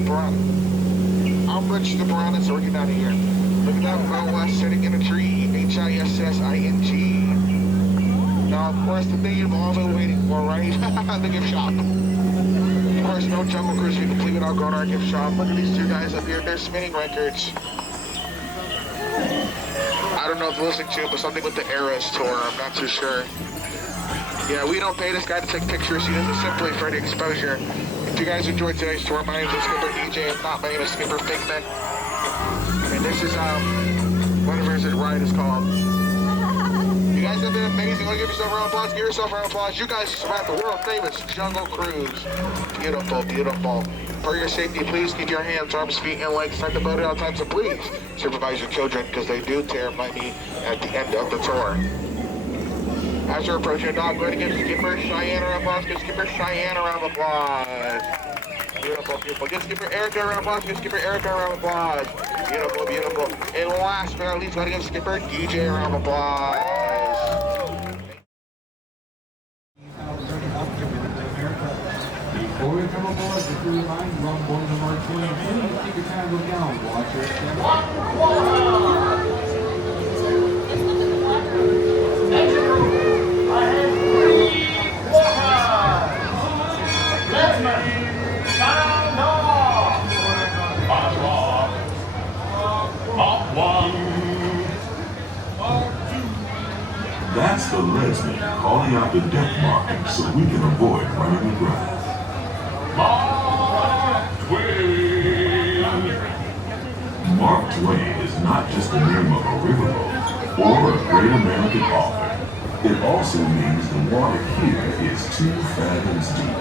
Piranha. How much the piranha's working out of here? Look at that boa sitting in a tree. H-I-S-S-I-N-G. Now, of course, the thing you've all been waiting for, right? The gift shop. Of course, no Jungle Cruise we complete without going to our gift shop. Look at these two guys up here. They're spinning records. I don't know if you're listening to it, but something with the Eras tour. I'm not too sure. Yeah, we don't pay this guy to take pictures. He does it simply for the exposure. If you guys enjoyed today's tour, my name is Skipper DJ. If not, my name is Skipper Figment. And this is, whatever his ride is called. You guys have been amazing. Want to give yourself a round of applause? Give yourself a round of applause. You guys survived the world famous Jungle Cruise. Beautiful, beautiful. For your safety, please keep your hands, arms, feet, and legs inside the boat at all times. And please supervise your children because they do terrify me at the end of the tour. As you're approaching your dog, go ahead and give Skipper Cheyenne a round of applause. Give Skipper Cheyenne a round of applause. Beautiful, beautiful. Give Skipper Erica a round of applause. Give Skipper Erica a round of applause. Beautiful, beautiful. And last but not least, go ahead and give Skipper DJ a round of applause. Before we come aboard the cruise line, we're on board the Mark Twain. Please take your time to look down. Watch your step. Engine room. I have 3 quarters. Let's sound off. Mark 1. Mark 2. That's the leadsman calling out the deck markings so we can avoid running aground. Mark Twain. Mark Twain is not just the name of a riverboat or a great American author. It also means the water here is 2 fathoms deep.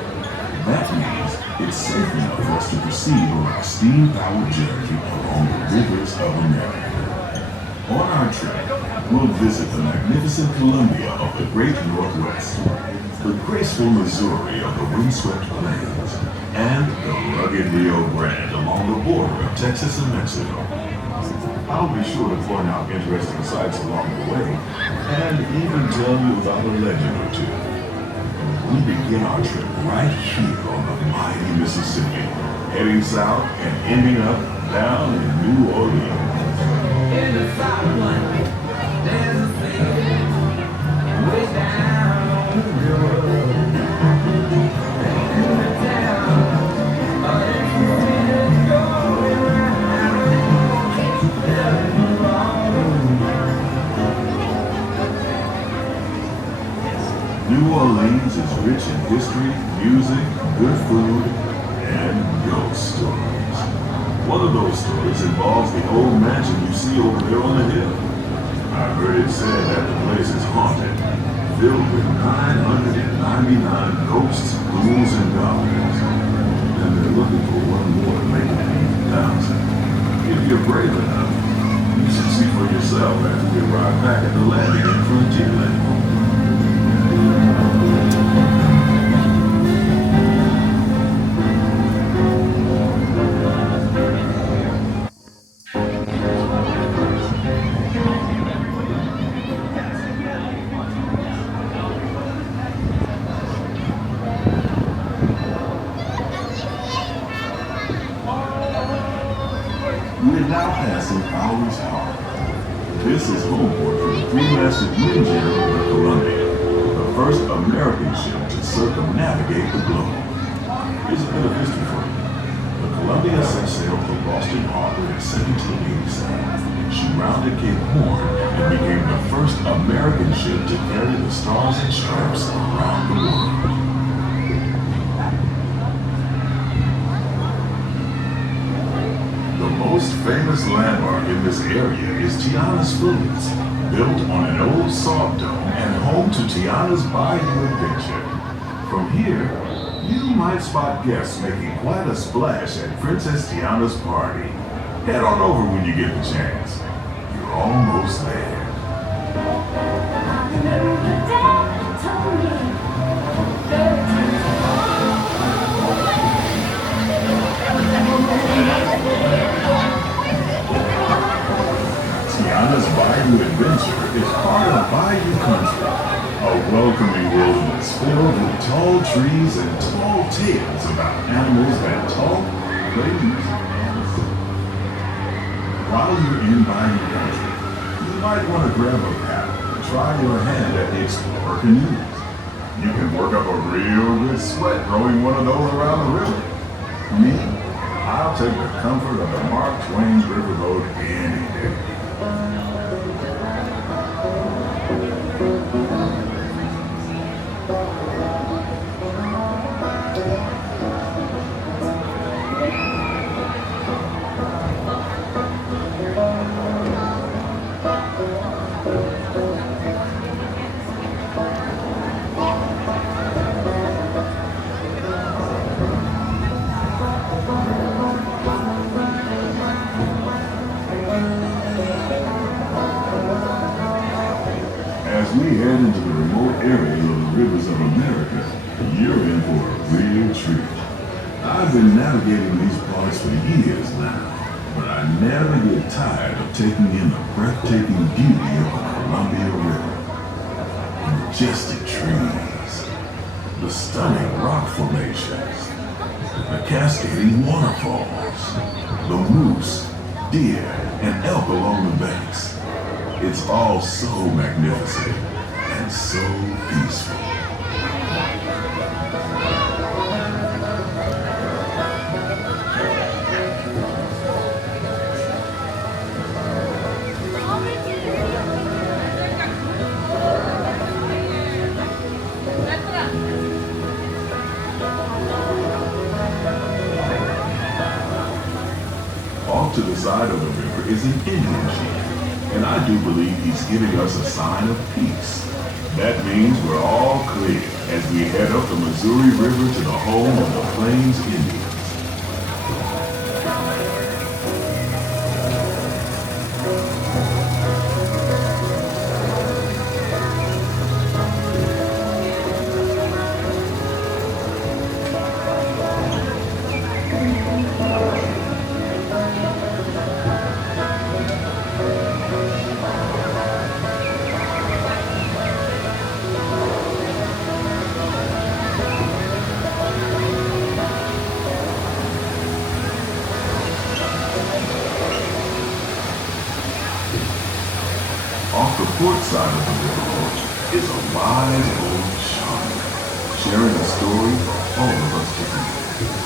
That means it's safe enough for us to proceed on our steam-powered journey along the rivers of America. On our trip, we'll visit the magnificent Columbia of the Great Northwest, the graceful Missouri of the windswept plains, and the rugged Rio Grande along the border of Texas and Mexico. I'll be sure to point out interesting sights along the way, and even tell you about a legend or two. We begin our trip right here on the mighty Mississippi, heading south and ending up down in New Orleans. In the Southland, there's a city way down on the river. And in the town, it's going around. New Orleans is rich in history, music, good food, and ghost stories. One of those stories involves the old mansion you see over there on the hill. I've heard it said that the place is haunted, filled with 999 ghosts, ghouls, and goblins. And they're looking for one more to make it 8,000. If you're brave enough, you should see for yourself after we arrive back at the landing in Frontierland. Now passing Fowler's Harbor. This is homeport for the 3-masted wind jammer of the Columbia, the first American ship to circumnavigate the globe. Here's a bit of history for you. The Columbia set sail from Boston Harbor in 1787. She rounded Cape Horn and became the first American ship to carry the Stars and Stripes around the world. The most famous landmark in this area is Tiana's Floats, built on an old salt dome and home to Tiana's Bayou adventure. From here, you might spot guests making quite a splash at Princess Tiana's party. Head on over when you get the chance. You're almost there. Tiana's Bayou Adventure is part of Bayou Country, a welcoming wilderness filled with tall trees and tall tales about animals that talk, play music, and sing. While you're in Bayou Country, you might want to grab a paddle and try your hand at the Explorer canoes. You can work up a real good sweat rowing one of those around the river. Me, I'll take the comfort of the Mark Twain Riverboat any day. As we head into the remote areas of the rivers of America, you're in for a real treat. I've been navigating these parts for years now, but I never get tired of taking in the breathtaking beauty of the Columbia River. The majestic trees, the stunning rock formations, the cascading waterfalls, the moose, deer, and elk along the banks. It's all so magnificent and so peaceful. Off to the side of the river is an Indian chief. And I do believe he's giving us a sign of peace. That means we're all clear as we head up the Missouri River to the home of the Plains Indians. Port side of the riverboat is a wise old shark, sharing a story all of us can hear.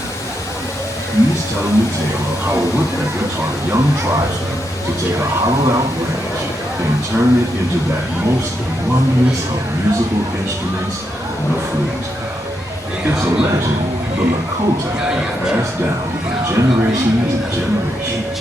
He's telling the tale of how a woodpecker taught a young tribesman to take a hollowed-out branch and turn it into that most wondrous of musical instruments, the flute. It's a legend the Lakota have passed down from generation to generation.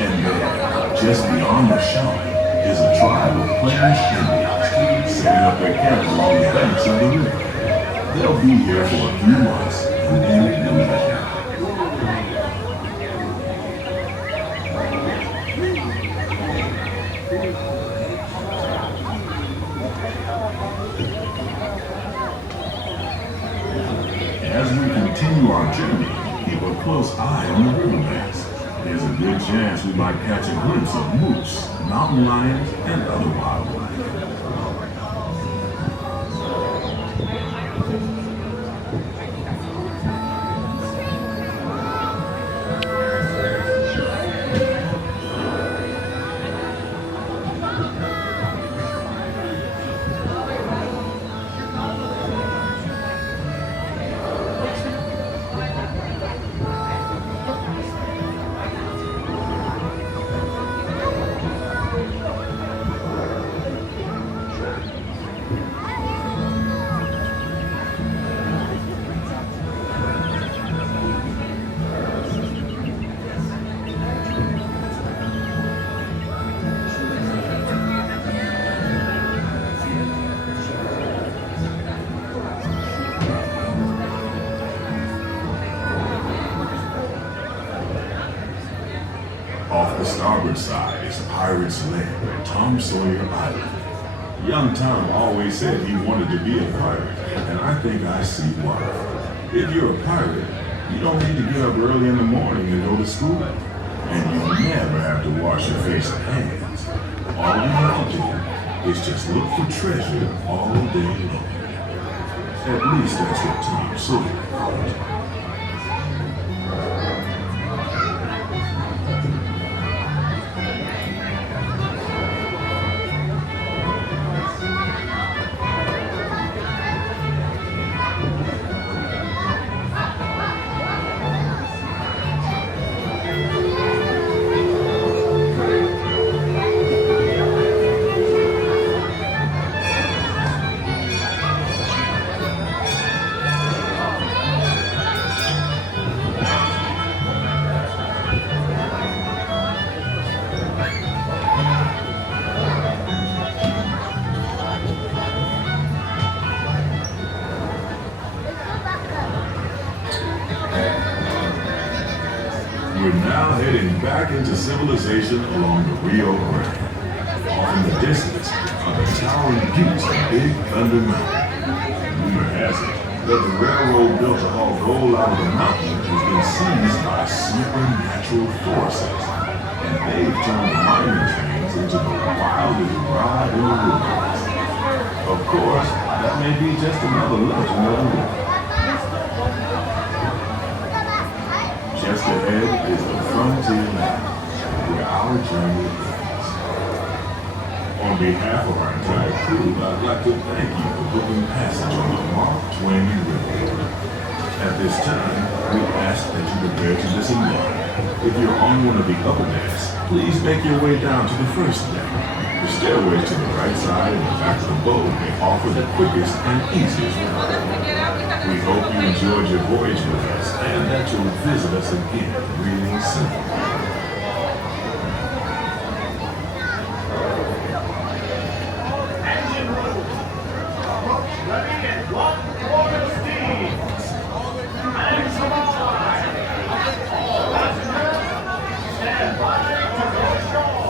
And there, just beyond the shaman, is a tribe of Plains Indians setting up their camp along the banks of the river. They'll be here for a few months and then move on. As we continue our journey, keep a close eye on the riverbanks. There's a good chance we might catch a glimpse of moose, mountain lions, and other wildlife. starboard side is Pirate's Lair, Tom Sawyer Island. Young Tom always said he wanted to be a pirate, and I think I see why. If you're a pirate, you don't need to get up early in the morning and go to school. And you never have to wash your face and hands. All you have to do is just look for treasure all day long. At least that's what Tom Sawyer thought. We're now heading back into civilization along the Rio Grande. Off in the distance are the towering peaks of Big Thunder Mountain. Rumor has it that the railroad built to haul gold out of the mountain has been seized by supernatural forces, and they've turned the mining trains into the wildest ride in the world. Of course, that may be just another legend of the world. Just ahead is the frontier land, where our journey ends. On behalf of our entire crew, I'd like to thank you for booking passage on the Twain Riverboat. At this time, we ask that you prepare to disembark. If you're on one of the upper decks, please make your way down to the first deck. The stairways to the right side and the back of the boat may offer the quickest and easiest route. We hope you enjoyed your voyage with us and that you'll visit us again really soon. Engine room. Ready at 1 quarter speed. Maximum time. All passengers, stand by to go shore.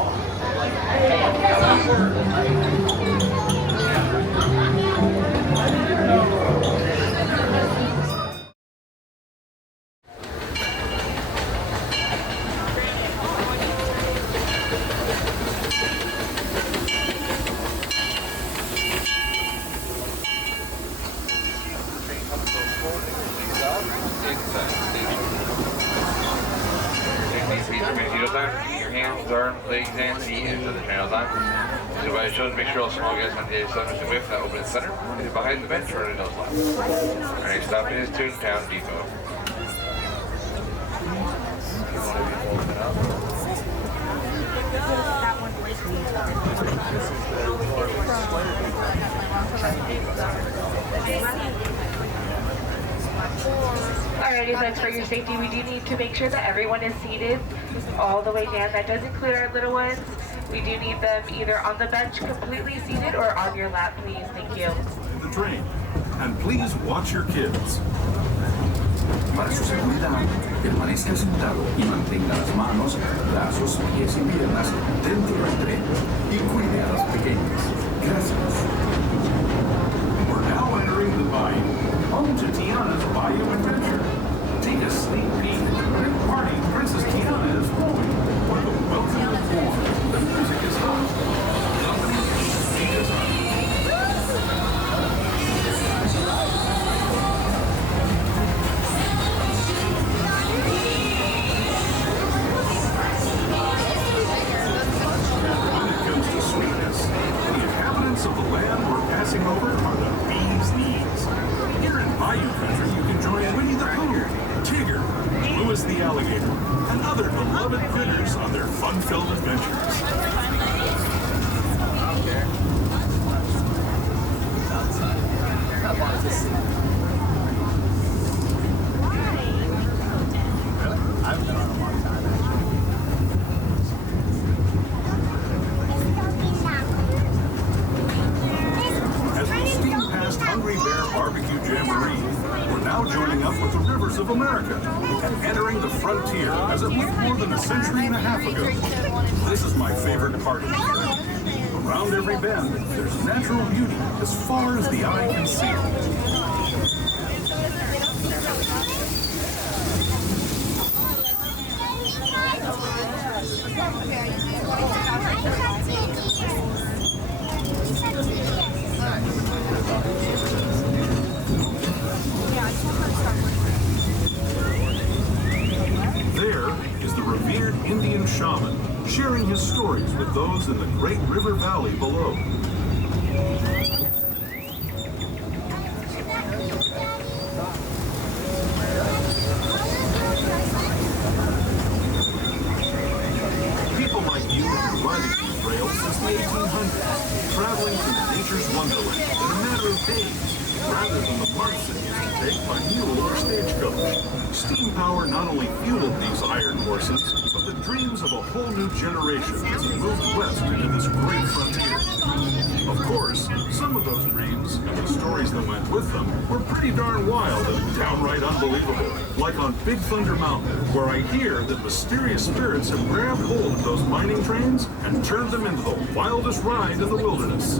Your hands, arms, legs, and feet into the channel time. So by shows, make sure all small guests on the center with that open center. And behind the bench, turn it nose left. Our next stop is Toontown Depot. Alrighty, folks, for your safety, we do need to make sure that everyone is seated all the way down. That does include our little ones. We do need them either on the bench completely seated or on your lap, please. Thank you. The train. And please watch your kids. Para su seguridad, permanezca sentado y mantenga las manos, brazos, pies y piernas dentro del tren y cuide a los pequeños. Gracias. We're now entering the Bayou. Home to Tiana's Bayou Adventure. Take a sneak peek at the great party Princess Tiana is throwing, where the welcome is warm, the music is hot, the company is hot. When it comes to sweetness, the inhabitants of the land we're passing over are the bee's knees. Here in Bayou country, you can join Winnie the Pooh, Tigger, Louis the Alligator, and other beloved critters on their fun-filled adventures. As we steam past Hungry Bear Barbecue Bayou Jamboree, we're now joining up with the rivers of America and entering the frontier as it looked more than a century and a half ago. This is my favorite part of the trip. Around every bend, there's natural beauty as far as the eye can see. There is the revered Indian shaman sharing his stories with those in the great river valley below. People like you have been riding these trails since the 1800s, traveling through nature's wonderland in a matter of days, rather than the months it used to take by mule or stagecoach. Steam power not only fueled these iron horses, but the dreams of a whole new generation as it moved west into this great frontier. Of course, some of those dreams, and the stories that went with them, were pretty darn wild and downright unbelievable. Like on Big Thunder Mountain, where I hear that mysterious spirits have grabbed hold of those mining trains and turned them into the wildest ride in the wilderness.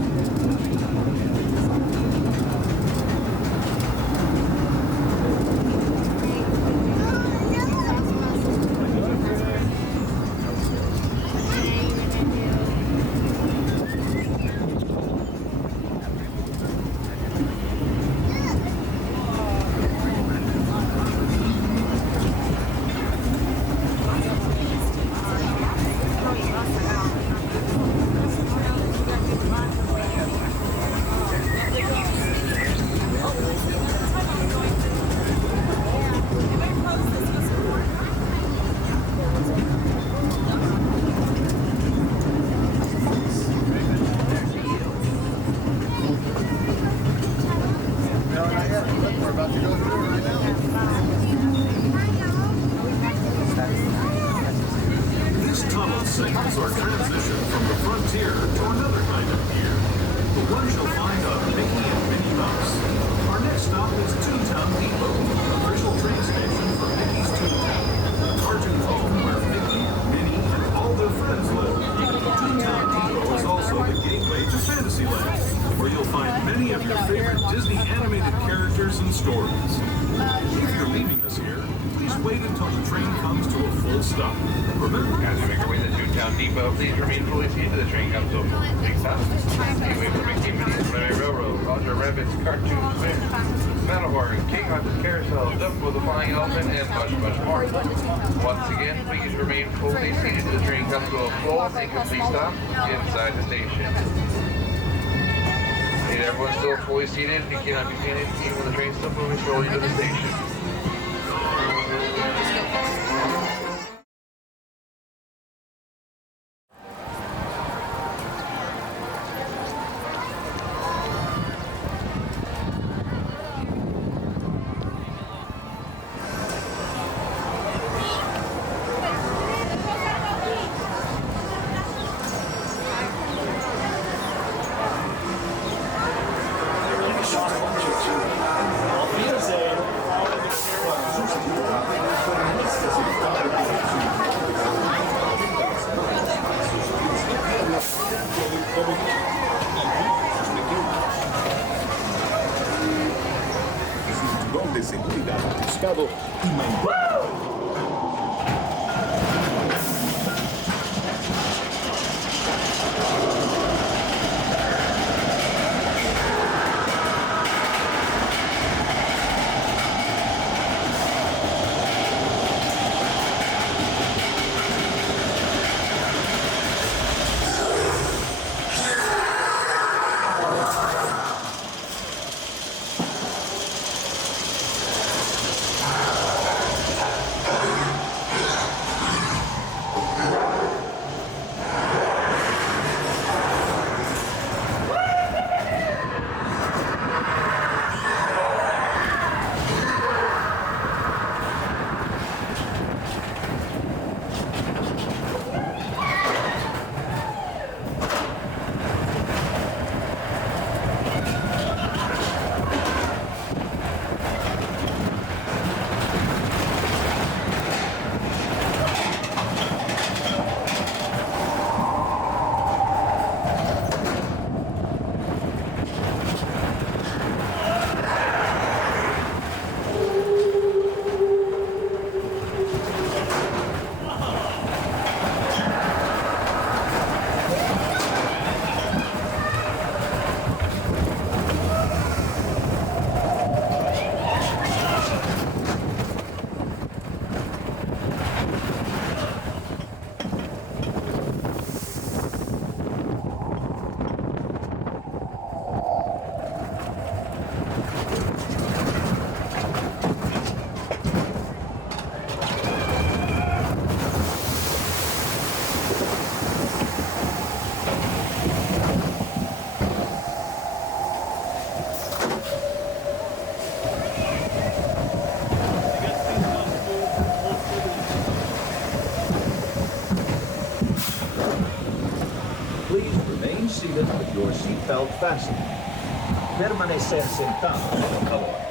Please remain fully seated. The train comes to a full stop. Take away from Mickey, Minnie, Runaway Railroad, Roger Rabbit's Cartoon, Matterhorn, King Arthur's Carousel, Dumbo the Flying Elephant, and much, much more. Once again, please remain fully seated. The train comes to a full and complete stop inside the station. Need everyone still fully seated. You cannot be seated even when the train's still moving slowly to the station. De seguridad buscado y mandado. seatbelt fastened. Permanecer sentado, por favor.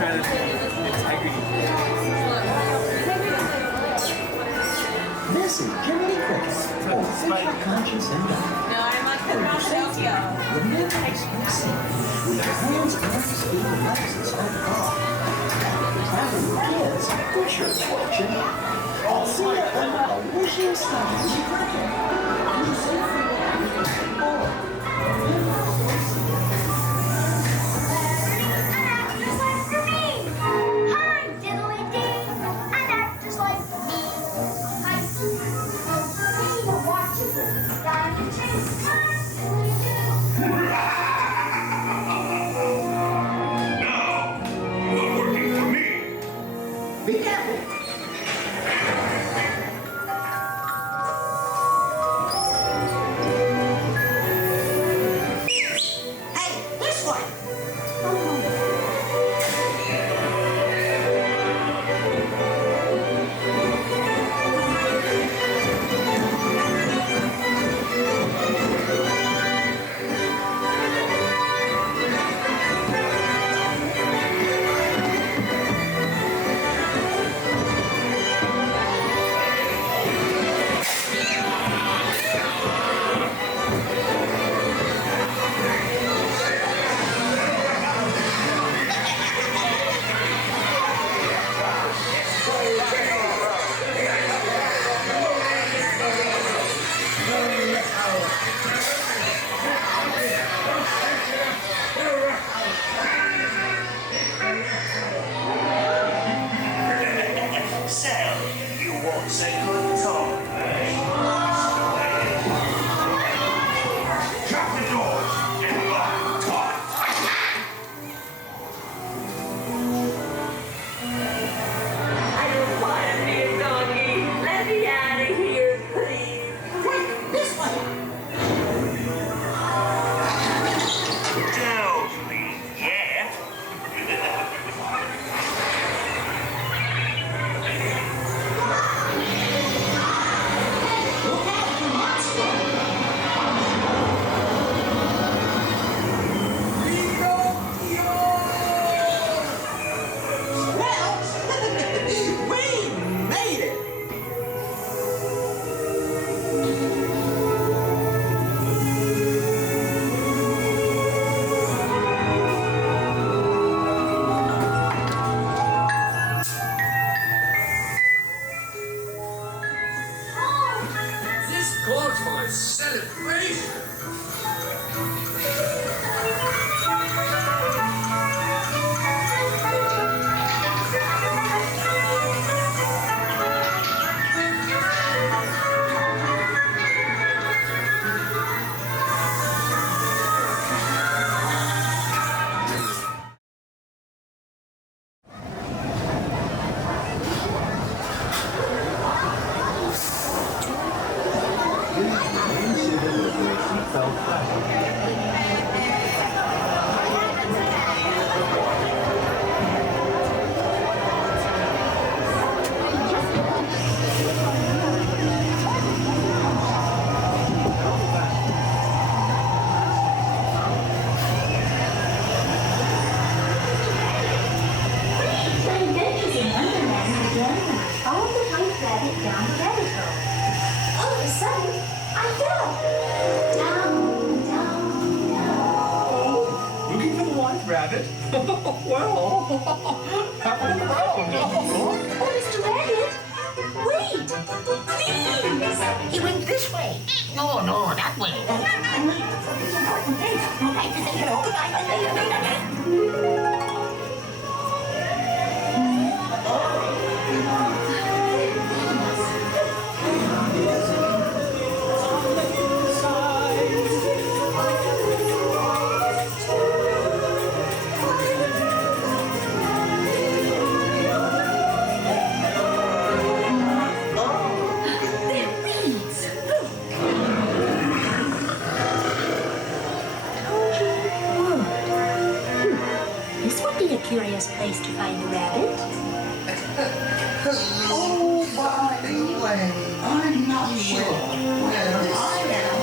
trying to integrity. This is Jiminy Cricket, official conscience and diet. No, I'm like Pinocchio. With new textbook seat, with your hands on the speed of license on the car. Having kids, push your fortune. I'll see you in a wishing stars. You say Rabbit? Well, have a look around. Oh, Mr. Rabbit, wait! Please! He went this way. No, that way. I'd like to say hello. Curious place to find a rabbit. Oh, by the way, I'm not sure where I am.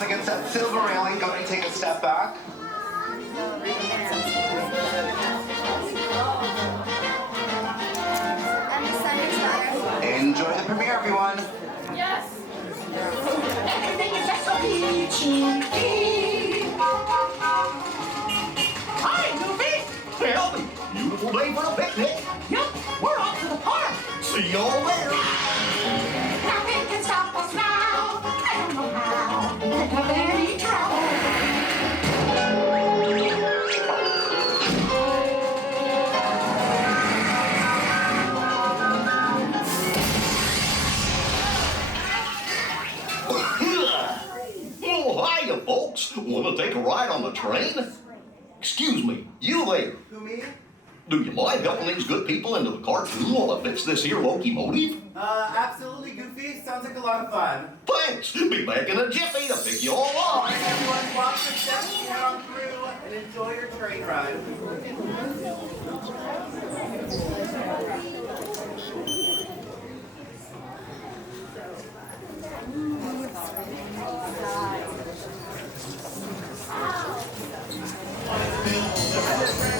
up against that silver railing. Go ahead and take a step back. Enjoy the premiere, everyone. Yes. Hi, Goofy. Well, beautiful day for a picnic. Yep, we're off to the park. See y'all there. Nothing can stop us now. I don't know how. have any trouble. Oh, hiya, folks. Want to take a ride on the train? Excuse me, you there. Who, me? Do you mind helping these good people into the cartoon while I fix this here locomotive? Absolutely, Goofy. Sounds like a lot of fun. Thanks. Be back in a jiffy to pick you all up. All right, everyone, watch your steps, head on through, and enjoy your train ride.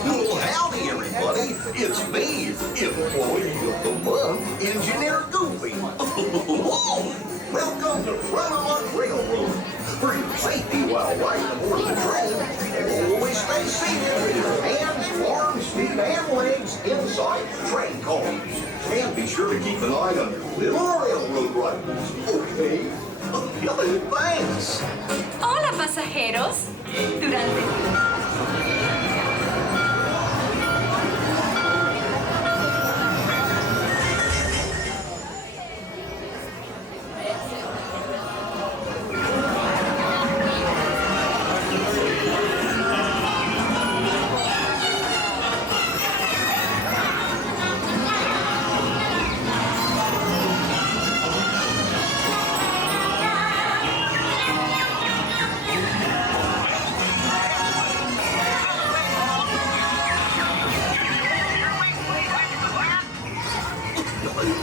Well, howdy, everybody. It's me, Employee of the Month, Engineer Goofy. Welcome to Runaway Railroad. For your safety while riding aboard the train, always stay seated with your hands, arms, feet, and legs inside the train cars. And be sure to keep an eye on your little railroad riders, okay? Thanks. Hola, pasajeros.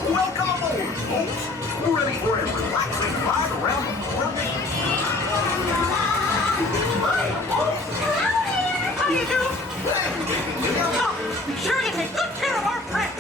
Welcome aboard, folks. We're ready for a relaxing ride around the world. How do you do? Oh, sure you take good care of our friends.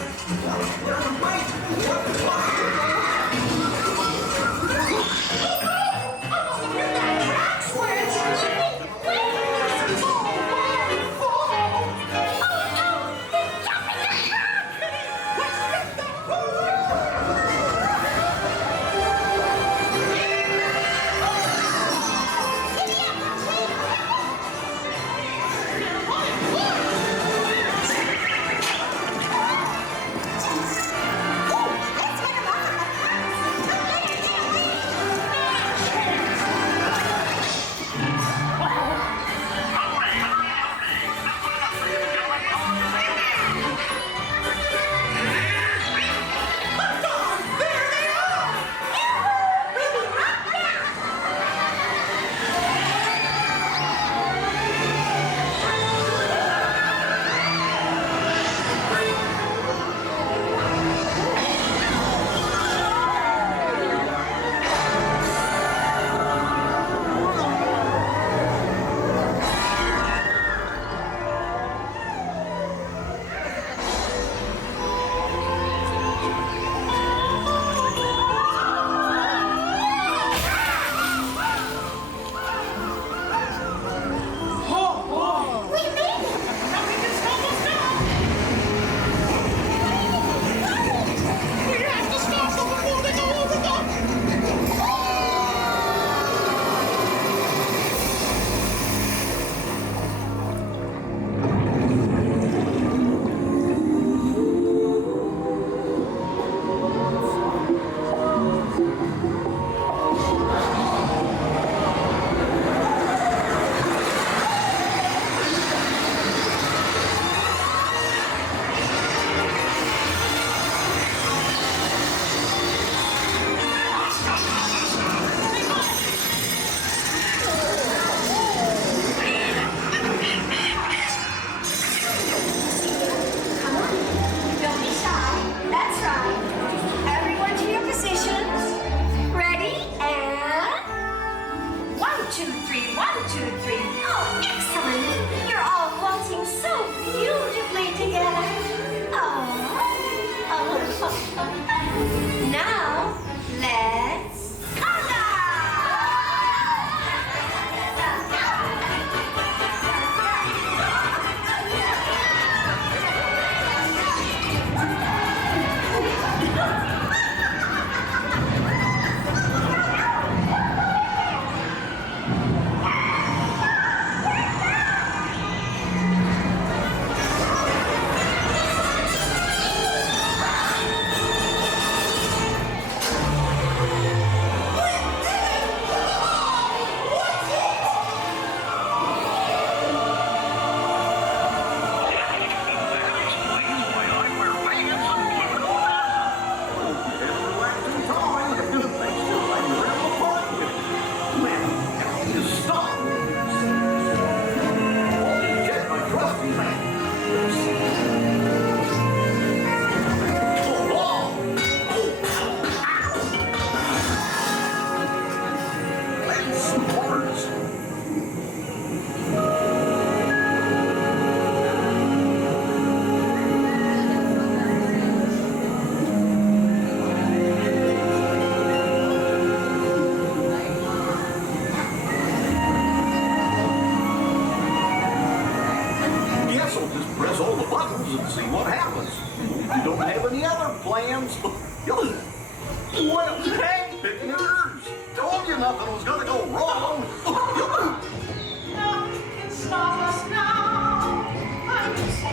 happens. You don't have any other plans. Well, hey, picnickers. Told you nothing was gonna go wrong. Nothing can stop us now. I'm just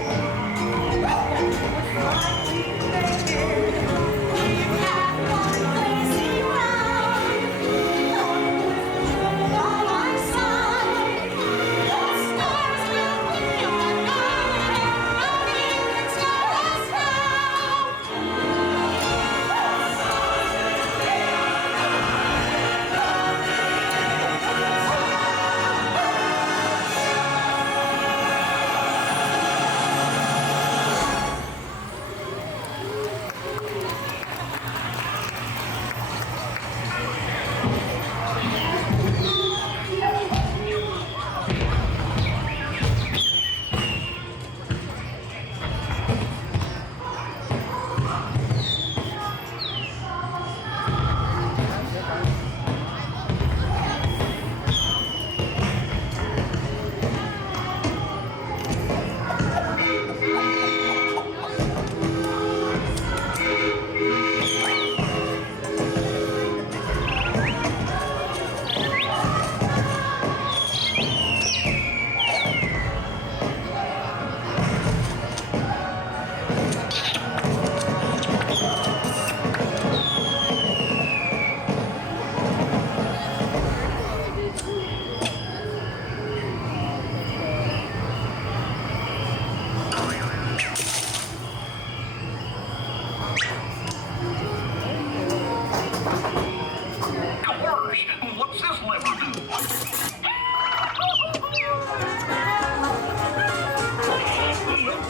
What's this lever do?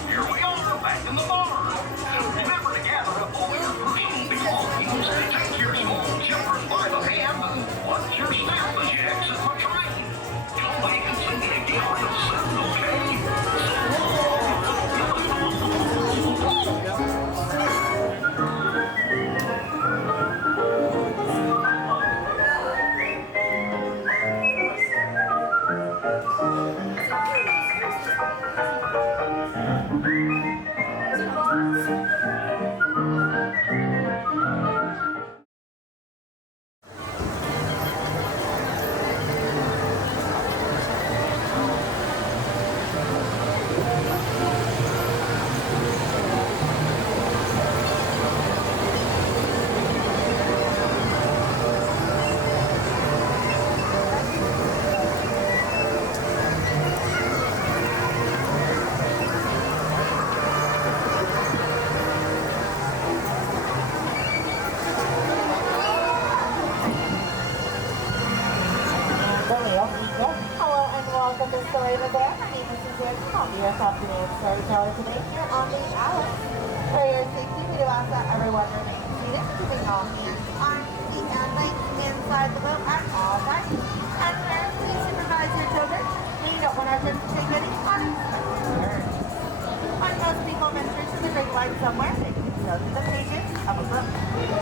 Here we are, back in the barn. Remember to gather up all your personal belongings. Take your small children by the hand and watch your stamina checks at my train. Come back and see me again real soon, okay? Storybook. My name is Suzanne. I'll be your afternoon storyteller today here on the Alice. For your safety, we do ask that everyone remain seated, keeping all hands, arms, feet, and legs inside the boat at all times. And parents, please supervise your children. We don't want our children to take any unexpected turns. When most people venture to the great light somewhere, they can show to the pages of a book.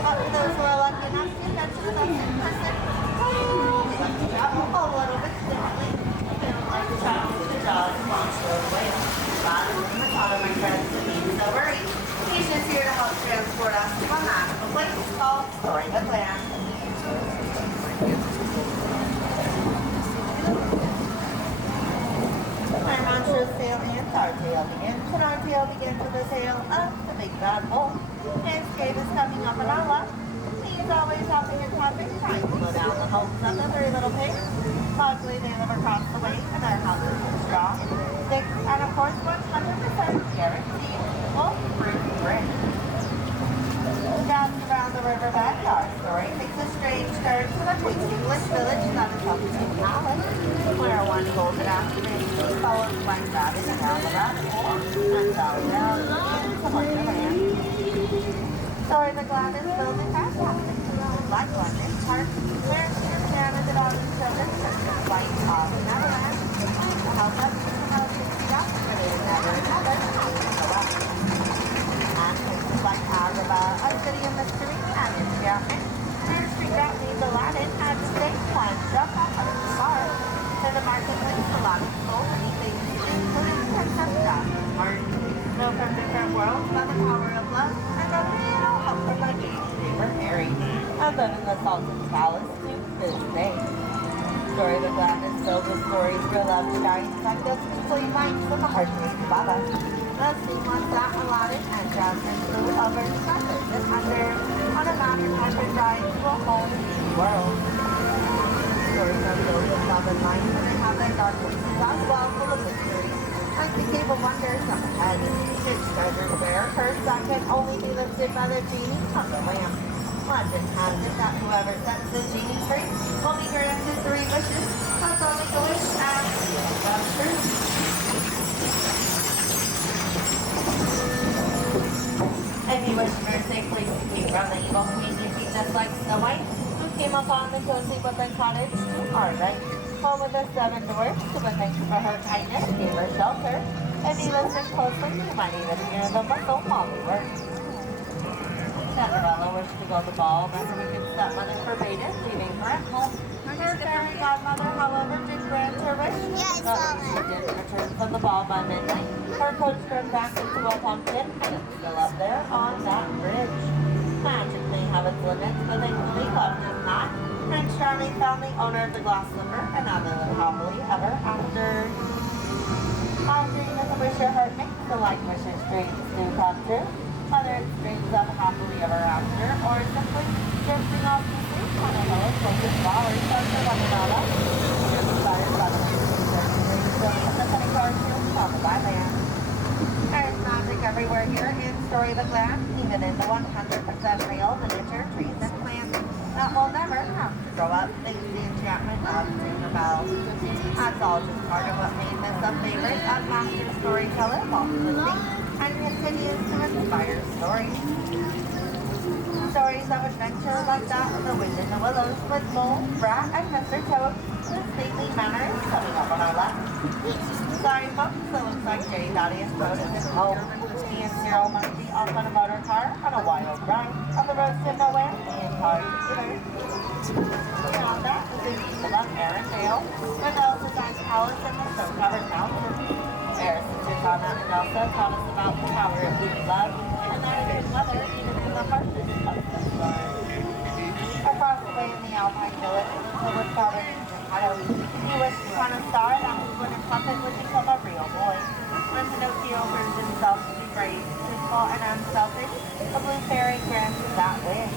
But for those who are lucky enough to venture with us in person, we like to travel a little bit differently. Like to travel to the Jaws Monster Whale. Rather than the thought of my friends to be so worried, he's just here to help transport us to a magical place called Storybook Land. Our monstrous sail ends, our tale begins, and our tale begins with the tale of the Big Bad Wolf. His cave is coming up in our left. He's always hopping and tapping, trying to go down the hopes of the three little pigs. Luckily, they live across the way, and their houses are strong, thick, and of course 100% guaranteed wolf-proof brick. Just around the riverbed, our story takes a strange turn to the quaint English village that is up in Alice, where one golden afternoon she follows one rabbit down the rabbit hole and fell down into Wonderland. Storybook Land is filled with fantastic scenes like London Park, where Tiana did all these children flight off Neverland to help us to how to see us where they would never another go up. And places like Agrabah, a city of mystery and enchantment, where street rat named Aladdin had to stay one jump off of the bar. To the marketplace, Aladdin sold many things, including Princess Jasmine's heart. know from different worlds by the power of love and the real help from my James favorite Mary. I live in the Sultan's Palace to this day. Storybook Land is filled with stories real love shines like those complete minds from the heartbeat above us. The seamless that Aladdin and Jasmine flew over surface and under on a Matterhorn ride to a whole new world. Stories are filled with love and light, and they have their dark places as well, full of mystery. Like the Cave of Wonders up ahead, its treasures bear curse that can only be lifted by the genie of the lamp. Legend has it that whoever sets the genie free will be granted 3 wishes. That's all make a wish and it comes true. If you wish for a safe place to keep from the evil queen, you'd be just like Snow White, who came upon the cozy woodland cottage to our right. Home with the 7 dwarfs, who would thank her for her kindness, gave her shelter. If you listen closely, you might even hear the whistle while we work. Cinderella wished to go to the ball, but her wicked stepmother forbade it, leaving her at home. Her fairy godmother, however, did grant her wish. But she didn't return from the ball by midnight. Her coach turned back into a pumpkin, and it's still up there on that bridge. Magic may have its limits, but thankfully love does not. Prince Charming found the owner of the glass slipper, and now they live happily ever after. A dream is a wish your heart makes, so like wishes dreams do come true. Whether it's dreams of happily ever after, or simply drifting off to sleep on a hill filled with flowers, such as Guatemala. You're inspired by the music and the funny cartoons on the land. There's magic everywhere here in Storybook Land, even in the 100% real miniature trees and plants that will never have to grow up thanks to the enchantment of Tinkerbell. That's all just part of what made this a favorite of master storyteller Walt Disney and continues to inspire stories. Stories of adventure like that of the Wind in the Willows with Mole, Brat, and Mr. Toad, with stately manners coming up on our left. Sorry folks, it looks like J. Thaddeus Road is home. He and Cyril must be off on a motor car on a wild ride on the road to nowhere, being tied together. Beyond that is the Kingdom of Arendelle, with Elsa's Ice Palace and the snow-covered mountains. Eris and Tiana and Elsa taught us about the power of deep love, and that it is weather even in the harshest of the storm. Across the way in the Alpine village, with Falcon and Ohio, he wished upon a star that his wooden puppet would become a real boy. When Pinocchio proved himself to be brave, truthful, and unselfish, the blue fairy granted that wish.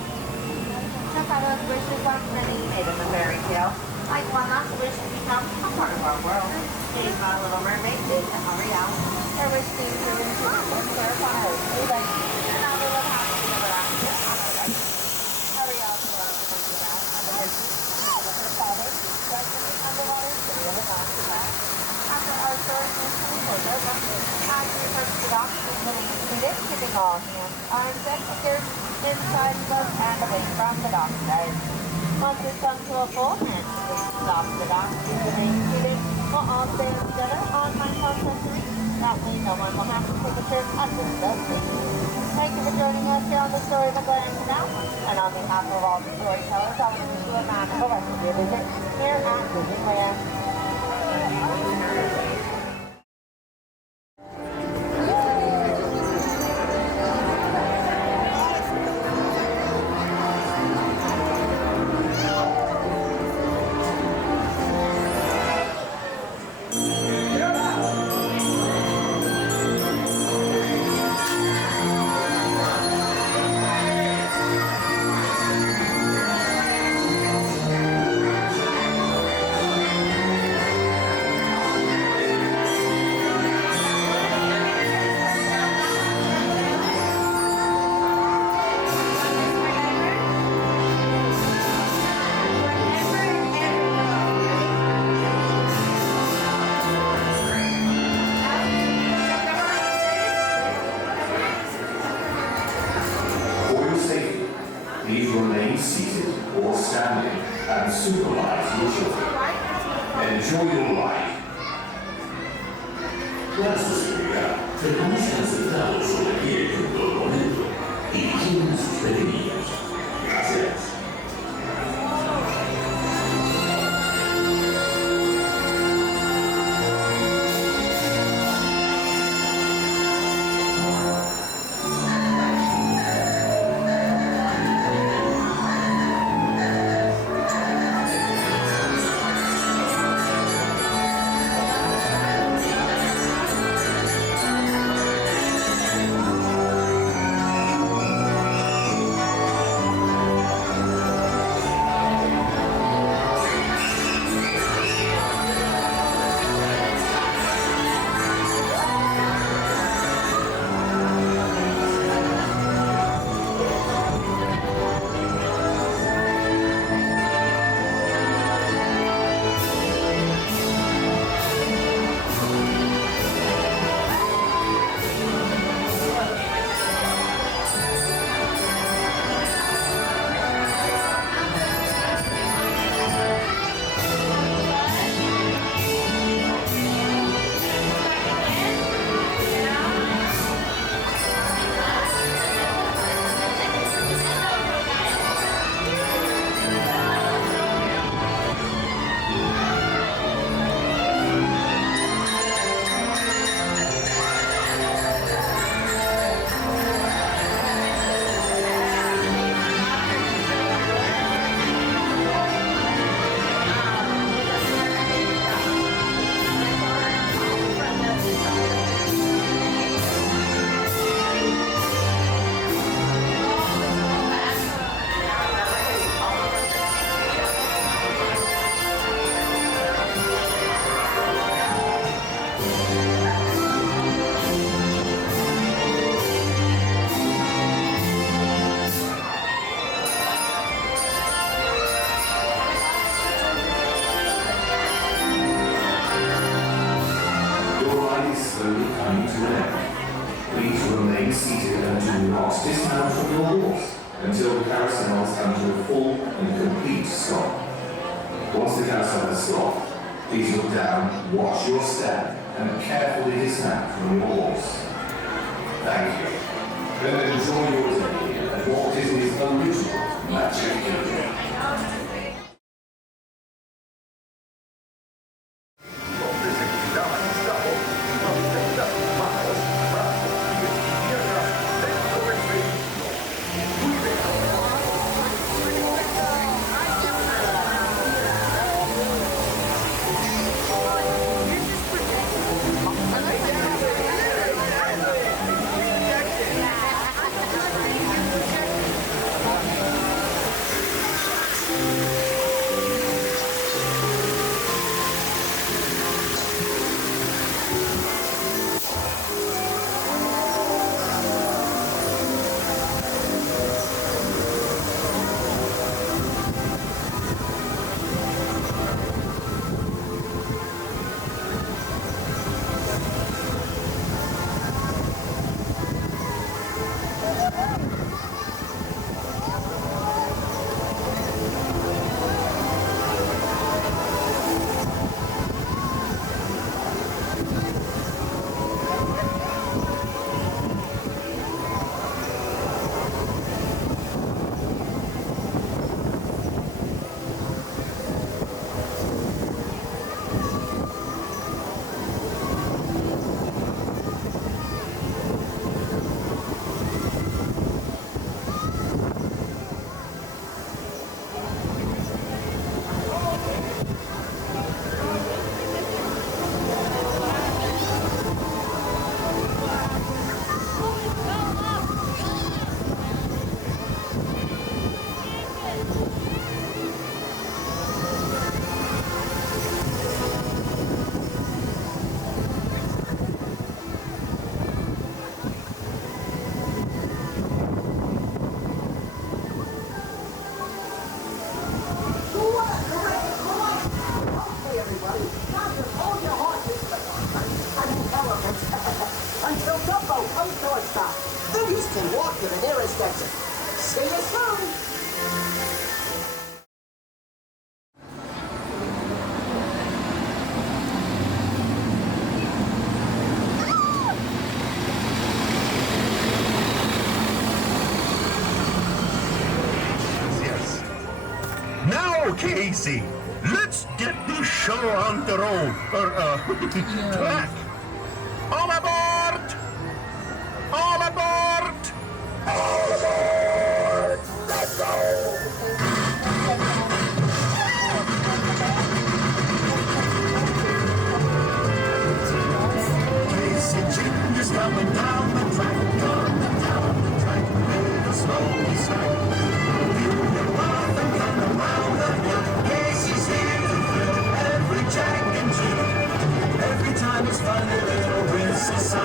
Geppetto's wishes are many made in the fairy tale, like one last wish to become a part of our world. Made by Little Mermaid did to Ariel. Their wish seemed to influence their fires through them, and now they live happily ever after on our right. Ariel grew up to the back on the Hercules, with her father, stuck in the underwater city of Atlantis. After our story mutually pulled over, as we approached the dock, we Minnie tweeted, keeping all hands, arms, and fingers inside both and away from the dock's edge. Once we come to a full handshake, stop the dock, we remain seated. We'll all stand together on my century. That way no one will have to take a trip under the sea. Thank you for joining us here on the Storybook Land Canal. And on behalf of all the storytellers, I wish you a magical rest of your visit here at Disneyland. do not dismount from your horse until the carousels come to a full and complete stop. Once the carousel has stopped, please look down, watch your step, and carefully dismount from your horse. Thank you. Then enjoy your day at Walt Disney's original Magic Kingdom. Until Dumbo comes to a stop. Then you can walk to the nearest exit. See you soon. Now, Casey, let's get this show on the road, track. All aboard! All aboard! All aboard! Let's go! Casey Jim is coming down the track, coming down the track, with a slow strike. Casey's here to fill every jack and jill. Every time it's fun, a little whistle.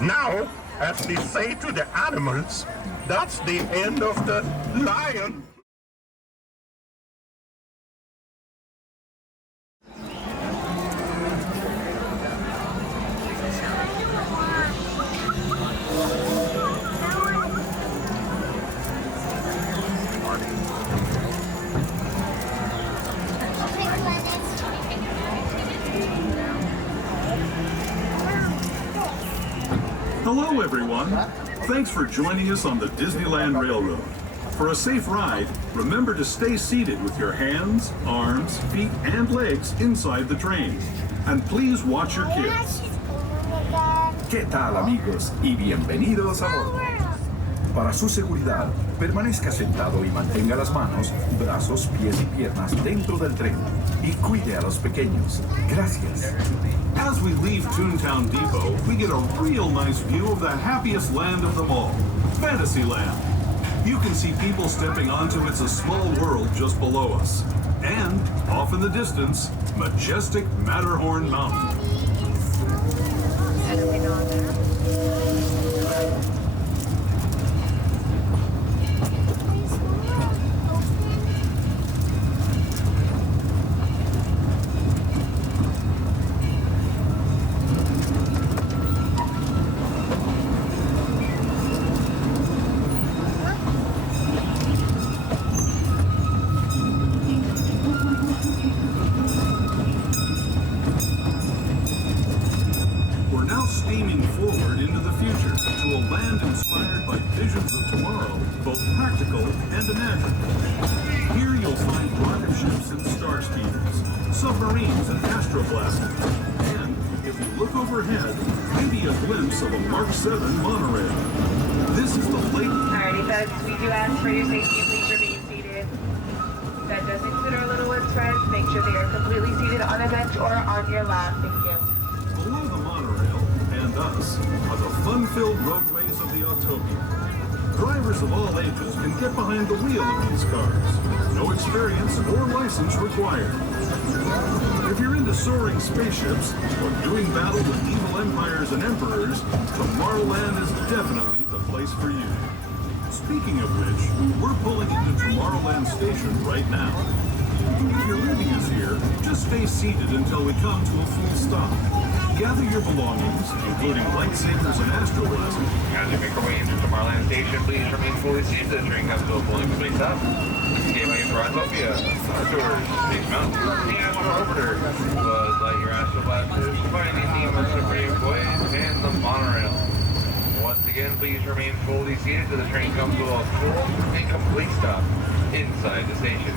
Now, as they say to the animals, that's the end of the lion. Hello, everyone. Thanks for joining us on the Disneyland Railroad. For a safe ride, remember to stay seated with your hands, arms, feet, and legs inside the train. And please watch your kids. ¿Qué tal, amigos? Y bienvenidos a bordo. Para su seguridad, permanezca sentado y mantenga las manos, brazos, pies y piernas dentro del tren. Y cuide a los pequeños. Gracias. As we leave Toontown Depot, we get a real nice view of the happiest land of them all, Fantasyland. You can see people stepping onto It's a Small World just below us. And, off in the distance, majestic Matterhorn Mountain. Submarines and Astro and if you look overhead, maybe a glimpse of a Mark 7 monorail. This is the lake. Alrighty, folks, we do ask for your safety. Please remain seated. That does include our little ones, friends. Make sure they are completely seated on a bench or on your lap. Thank you. Below the monorail and us are the fun-filled roadways of the Autopia. Drivers of all ages can get behind the wheel of these cars. No experience or license required. If you're into soaring spaceships or doing battle with evil empires and emperors, Tomorrowland is definitely the place for you. Speaking of which, we're pulling into Tomorrowland Station right now. If you're leaving us here, just stay seated until we come to a full stop. Gather your belongings, including lightsabers and Astro blasters. As you make your way into Tomorrowland Station, please remain fully seated. The train comes to a fully complete stop. Gateway for Autopia, Hyperspace Mountain, Tiana Orbiter, Buzz Lightyear Astro blasters, Finding Nemo Supreme Voyage, and the Monorail. Once again, please remain fully seated till the train comes to a full and complete stop inside the station.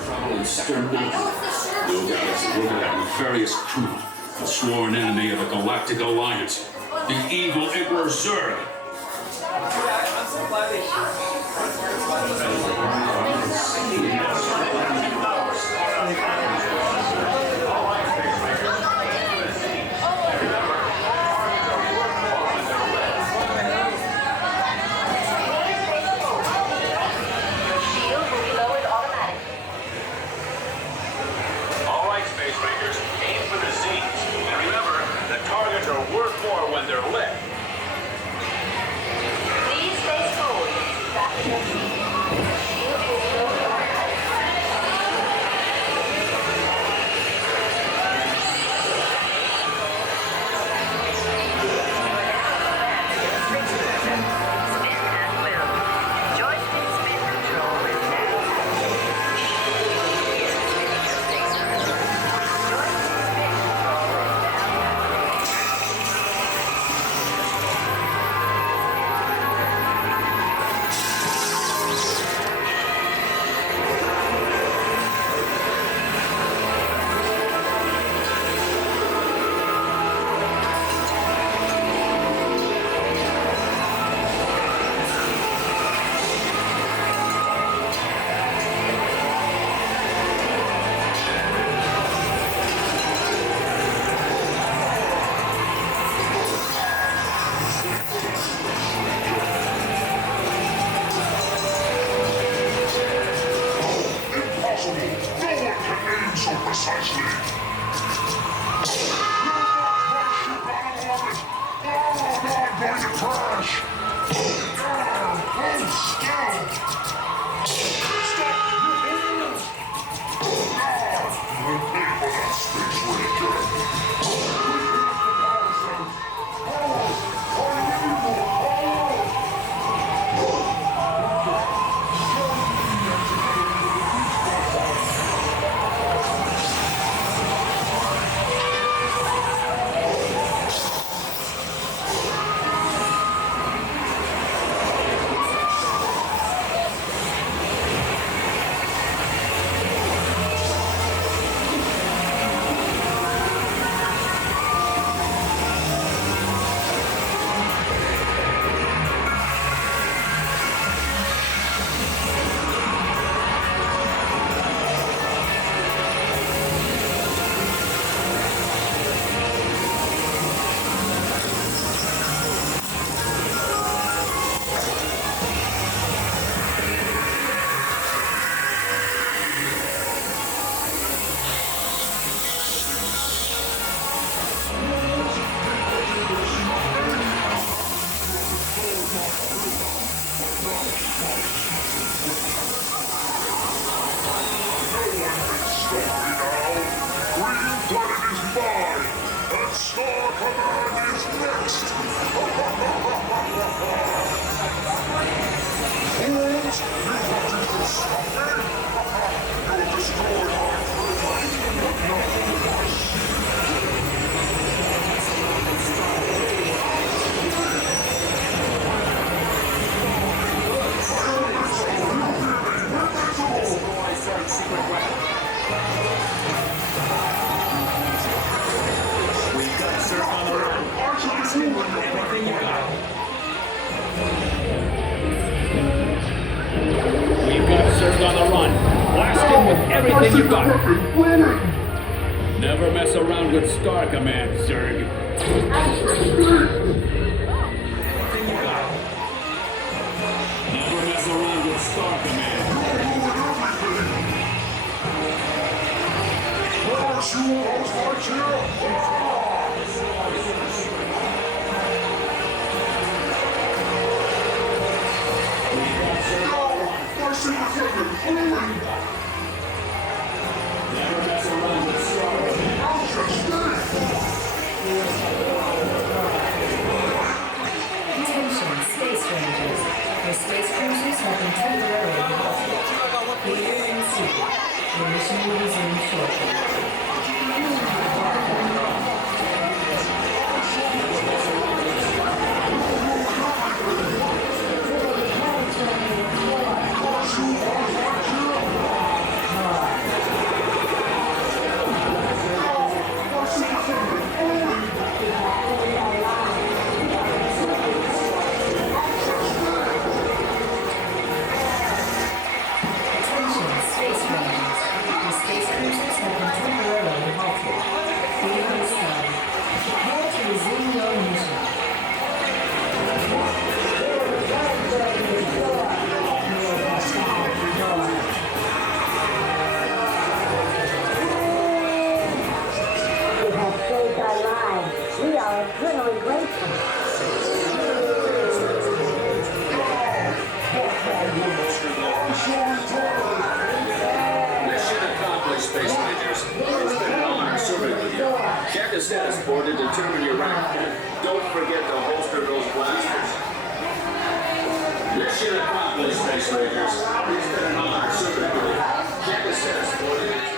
Traveling stern mountain. No galaxy look at that nefarious crew. A sworn enemy of the Galactic Alliance. The evil Emperor Zurg. I'm so glad they when they're lit. Please face forward. Back to your seat. Shield will be lowered everything you got. Never mess around with Star Command, Zurg. Never mess around with Star Command. Attention, Space Rangers. Your space cruisers have been temporarily halted. Clear and secret. Your mission will resume shortly. really grateful. Mission accomplished, Space Rangers. It's been an honor serving with you. Check the status board to determine your rank. Don't forget to holster those blasters. Mission accomplished, Space Rangers. It's been an honor serving with you. Check the status board to determine.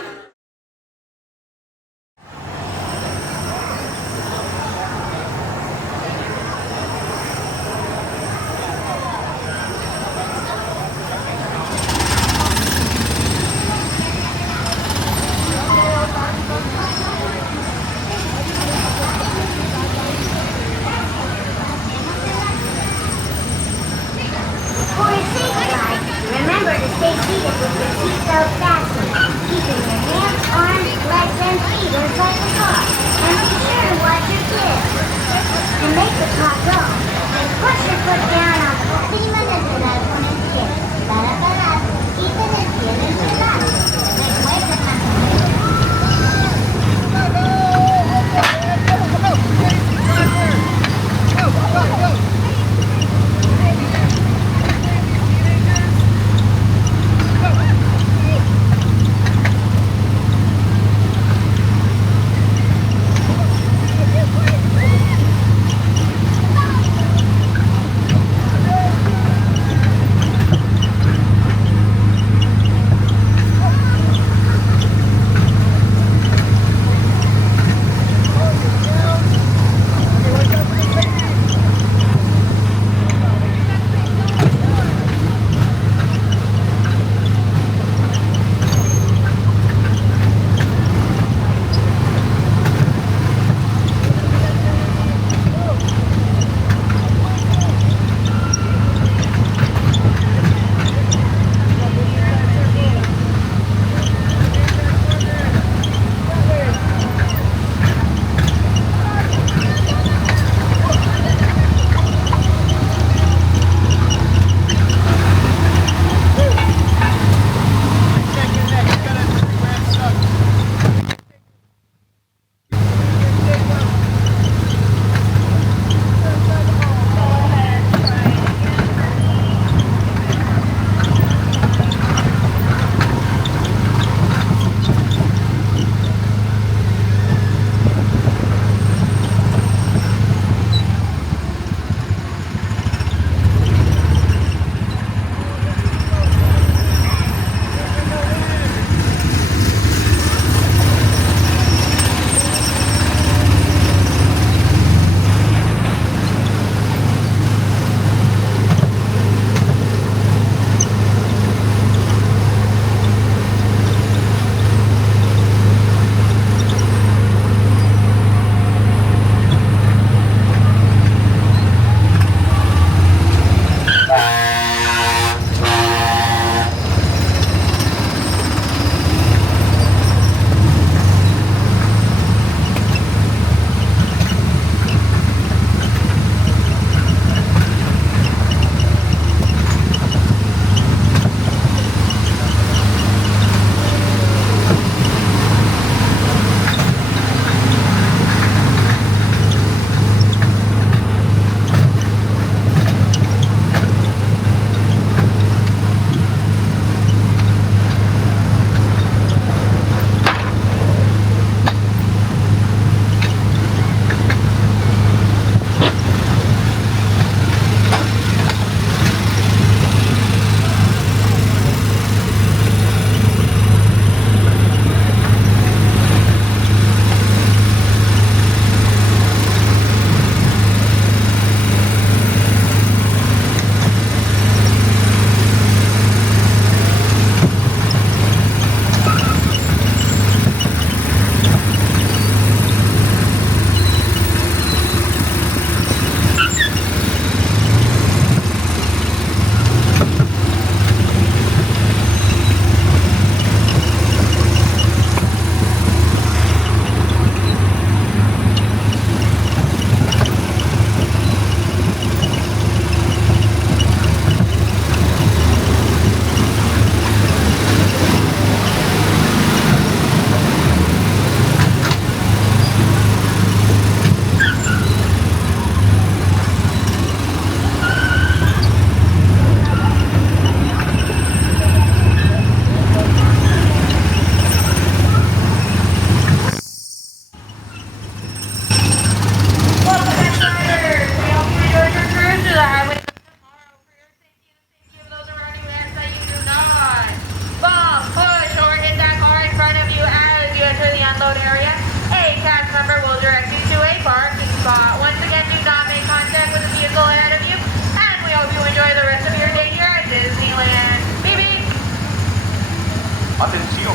Atención,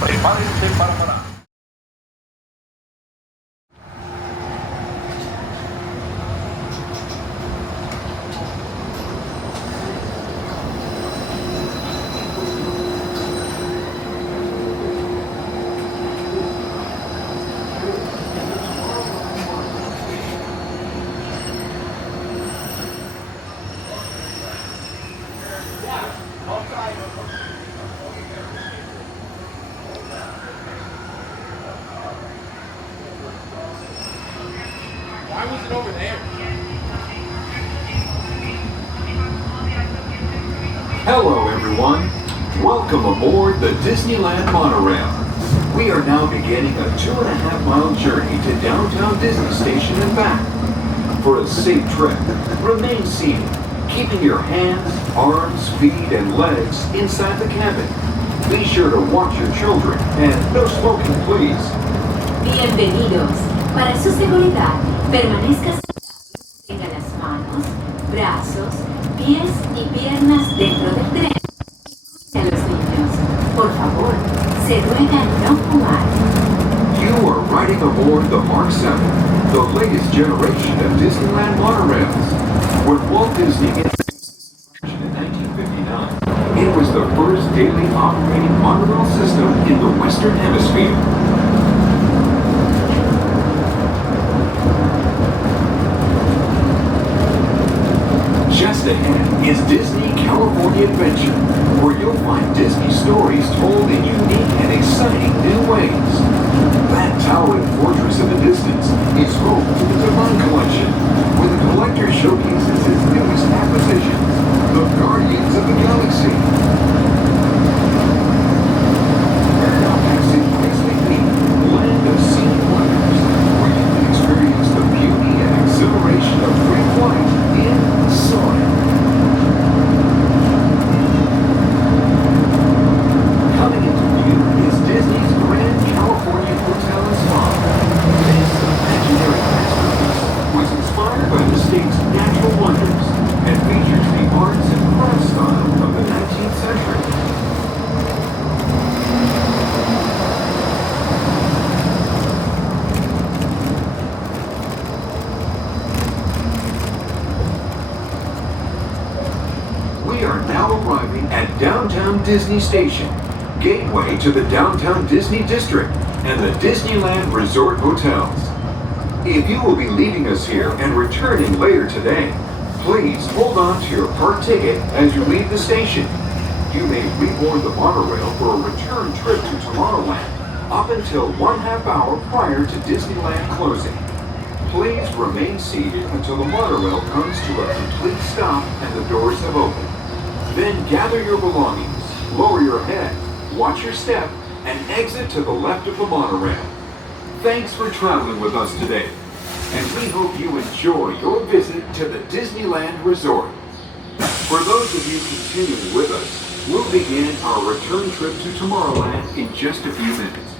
prepárense para parar. Why was it over there? Hello, everyone. Welcome aboard the Disneyland Monorail. We are now beginning a 2.5-mile journey to downtown Disney Station and back. For a safe trip, remain seated, keeping your hands, arms, feet, and legs inside the cabin. Be sure to watch your children and no smoking, please. Bienvenidos. Para su seguridad, permanezca sentado, tenga las manos, brazos, pies y piernas dentro del tren. Y a los niños, por favor, se ruega no fumar. You are riding aboard the Mark 7, the latest generation of Disneyland monorails. When Walt Disney introduced this in 1959, it was the first daily operating monorail system in the Western Hemisphere. Just ahead is Disney California Adventure, where you'll find Disney stories told in unique and exciting new ways. That towering fortress in the distance is home to the Divine Collection, where the collector showcases his newest acquisition, the Guardians of the Galaxy. Now passing Isley Peak, land of scenic wonders, where you can experience the beauty and exhilaration of free flight in soaring. Coming into view is Disney's Grand California Hotel and Spa. This imaginary masterpiece was inspired by the state's natural wonders and features the arts and crafts style of the 19th century. We are now arriving at Downtown Disney Station, gateway to the Downtown Disney District and the Disneyland Resort Hotels. If you will be leaving us here and returning later today, please hold on to your park ticket as you leave the station. You may reboard the monorail for a return trip to Tomorrowland up until 1/2 hour prior to Disneyland closing. Please remain seated until the monorail comes to a complete stop and the doors have opened. Then gather your belongings, lower your head, watch your step, and exit to the left of the monorail. Thanks for traveling with us today, and we hope you enjoy your visit to the Disneyland Resort. For those of you continuing with us, we'll begin our return trip to Tomorrowland in just a few minutes.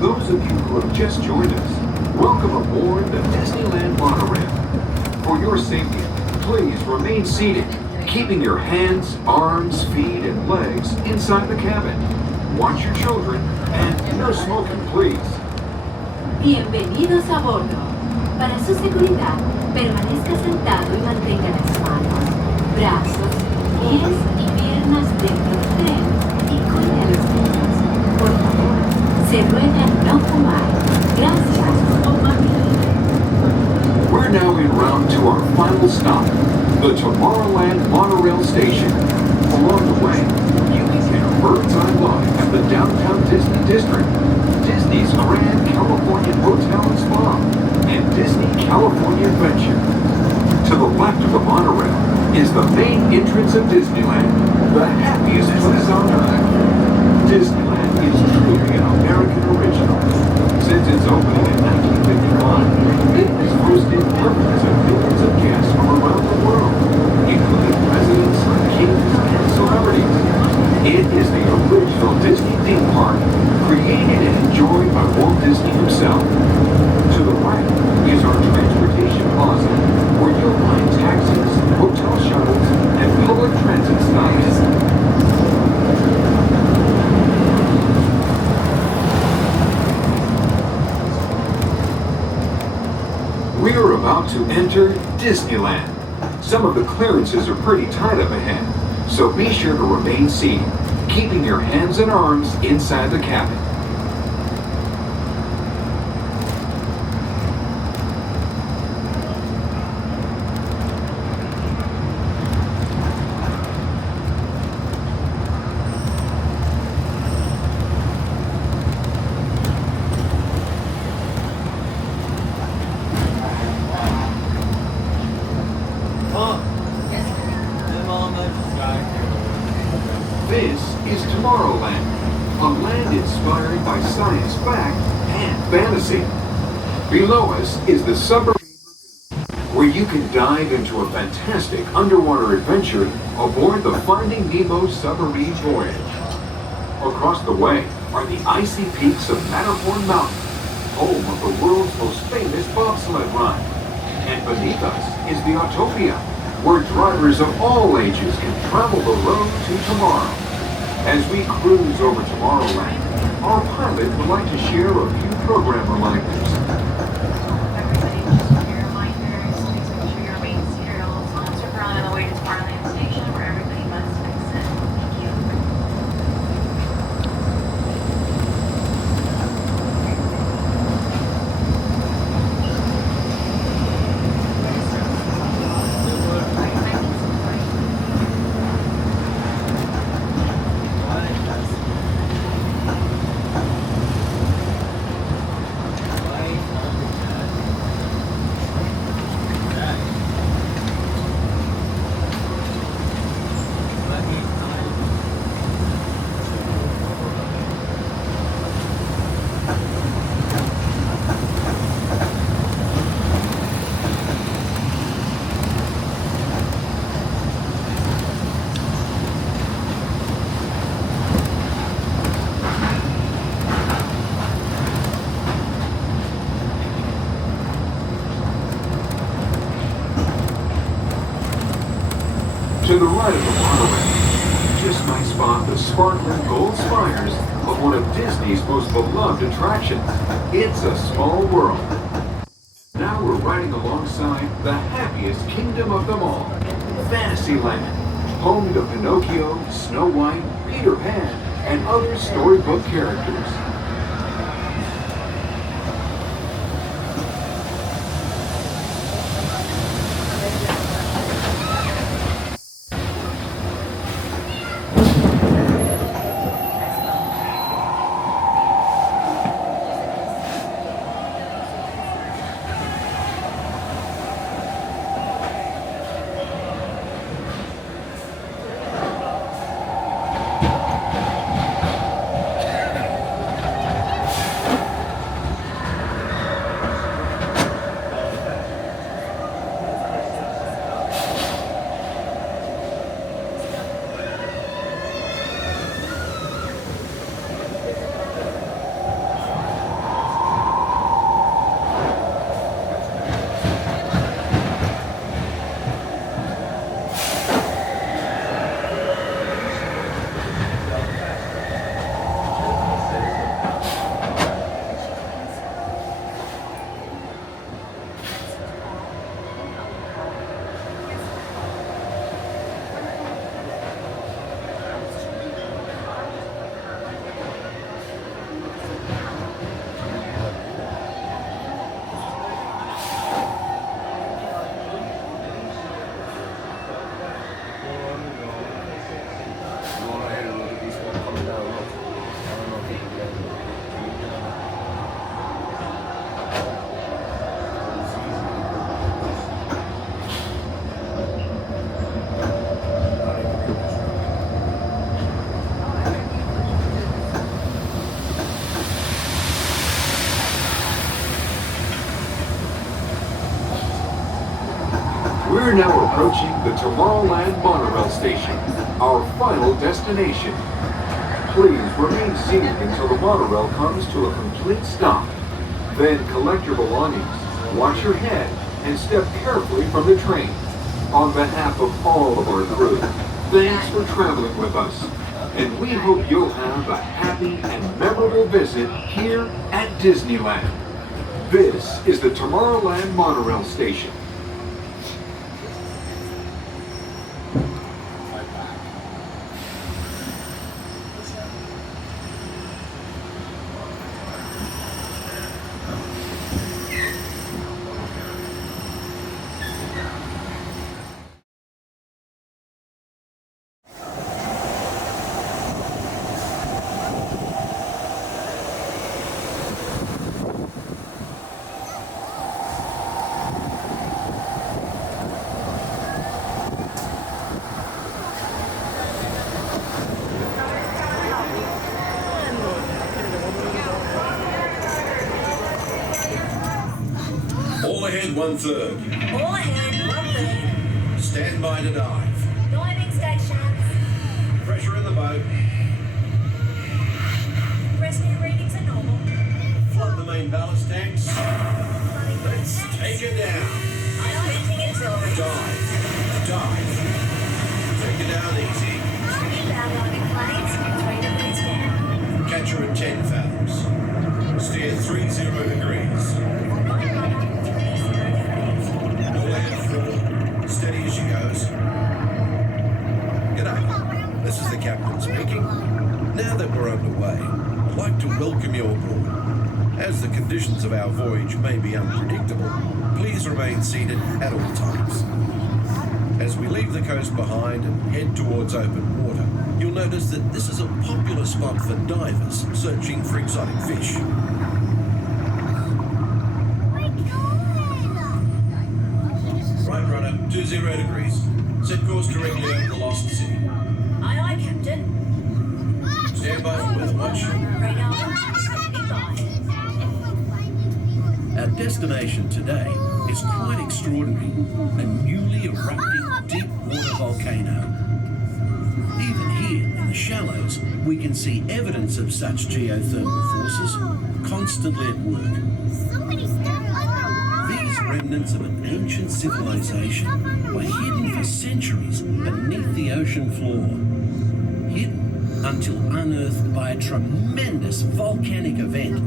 Those of you who have just joined us, welcome aboard the Disneyland Monorail. For your safety, please remain seated, keeping your hands, arms, feet, and legs inside the cabin. Watch your children, and no smoking, please. Bienvenidos a bordo. Para su seguridad, permanezca sentado y mantenga las manos, brazos, pies y piernas dentro del tren y cuide a los niños. Por favor, se ruega no fumar. Gracias. We're now en route to our final stop, the Tomorrowland Monorail Station. Along the way, you can get a bird's-eye look at the Downtown Disney District, Disney's Grand California Hotel and Spa, and Disney California Adventure. To the left of the monorail is the main entrance of Disneyland, the happiest place on earth. Disneyland is truly an American original. Since its opening in 1951, it has hosted hundreds of millions of guests from around the world, including presidents, kings, and celebrities. We are about to enter Disneyland. Some of the clearances are pretty tight up ahead, so be sure to remain seated, keeping your hands and arms inside the cabin. This is Tomorrowland, a land inspired by science fact and fantasy. Below us is the submarine where you can dive into a fantastic underwater adventure aboard the Finding Nemo submarine voyage. Across the way are the icy peaks of Matterhorn Mountain, home of the world's most famous bobsled ride. And beneath us is the Autopia, where drivers of all ages can travel the road to tomorrow. As we cruise over Tomorrowland, our pilot would like to share a few program reminders. Everybody, just for your reminders, please make sure your main seat are all phones are ground on the way to Tomorrowland Station, where everybody must exit. Thank you. To the right of the monorail, you just might spot the sparkling gold spires of one of Disney's most beloved attractions. It's a small world. Now we're riding alongside the happiest kingdom of them all, Fantasyland, home to Pinocchio, Snow White, Peter Pan, and other storybook characters. We're now approaching the Tomorrowland Monorail Station, our final destination. Please remain seated until the monorail comes to a complete stop. Then collect your belongings, watch your head, and step carefully from the train. On behalf of all of our crew, thanks for traveling with us. And we hope you'll have a happy and memorable visit here at Disneyland. This is the Tomorrowland Monorail Station. All ahead, 1/3. All ahead, 1/3. Stand by to dive. Diving stations. Pressure in the boat. Rescue readings are normal. Flood the main ballast tanks. Let's take it down. Venting auxiliary. Dive. Take it down easy. Inbound landing planes, 3 degrees down. Catch her at 10 fathoms. Steer 30 degrees. All ahead full. Steady as she goes. G'day. This is the captain speaking. Now that we're underway, I'd like to welcome you aboard. As the conditions of our voyage may be unpredictable, please remain seated at all times. As we leave the coast behind and head towards open water, you'll notice that this is a popular spot for divers searching for exotic fish. Right rudder, 20 degrees. Set course directly over the lost city. Aye, aye, Captain. Stand by for weather watch. Radar, standing by. Our destination today is quite extraordinary, a newly erupting deep water volcano. Even here in the shallows, we can see evidence of such geothermal forces constantly at work. These remnants of an ancient civilization were hidden for centuries beneath the ocean floor. Hidden until unearthed by a tremendous volcanic event.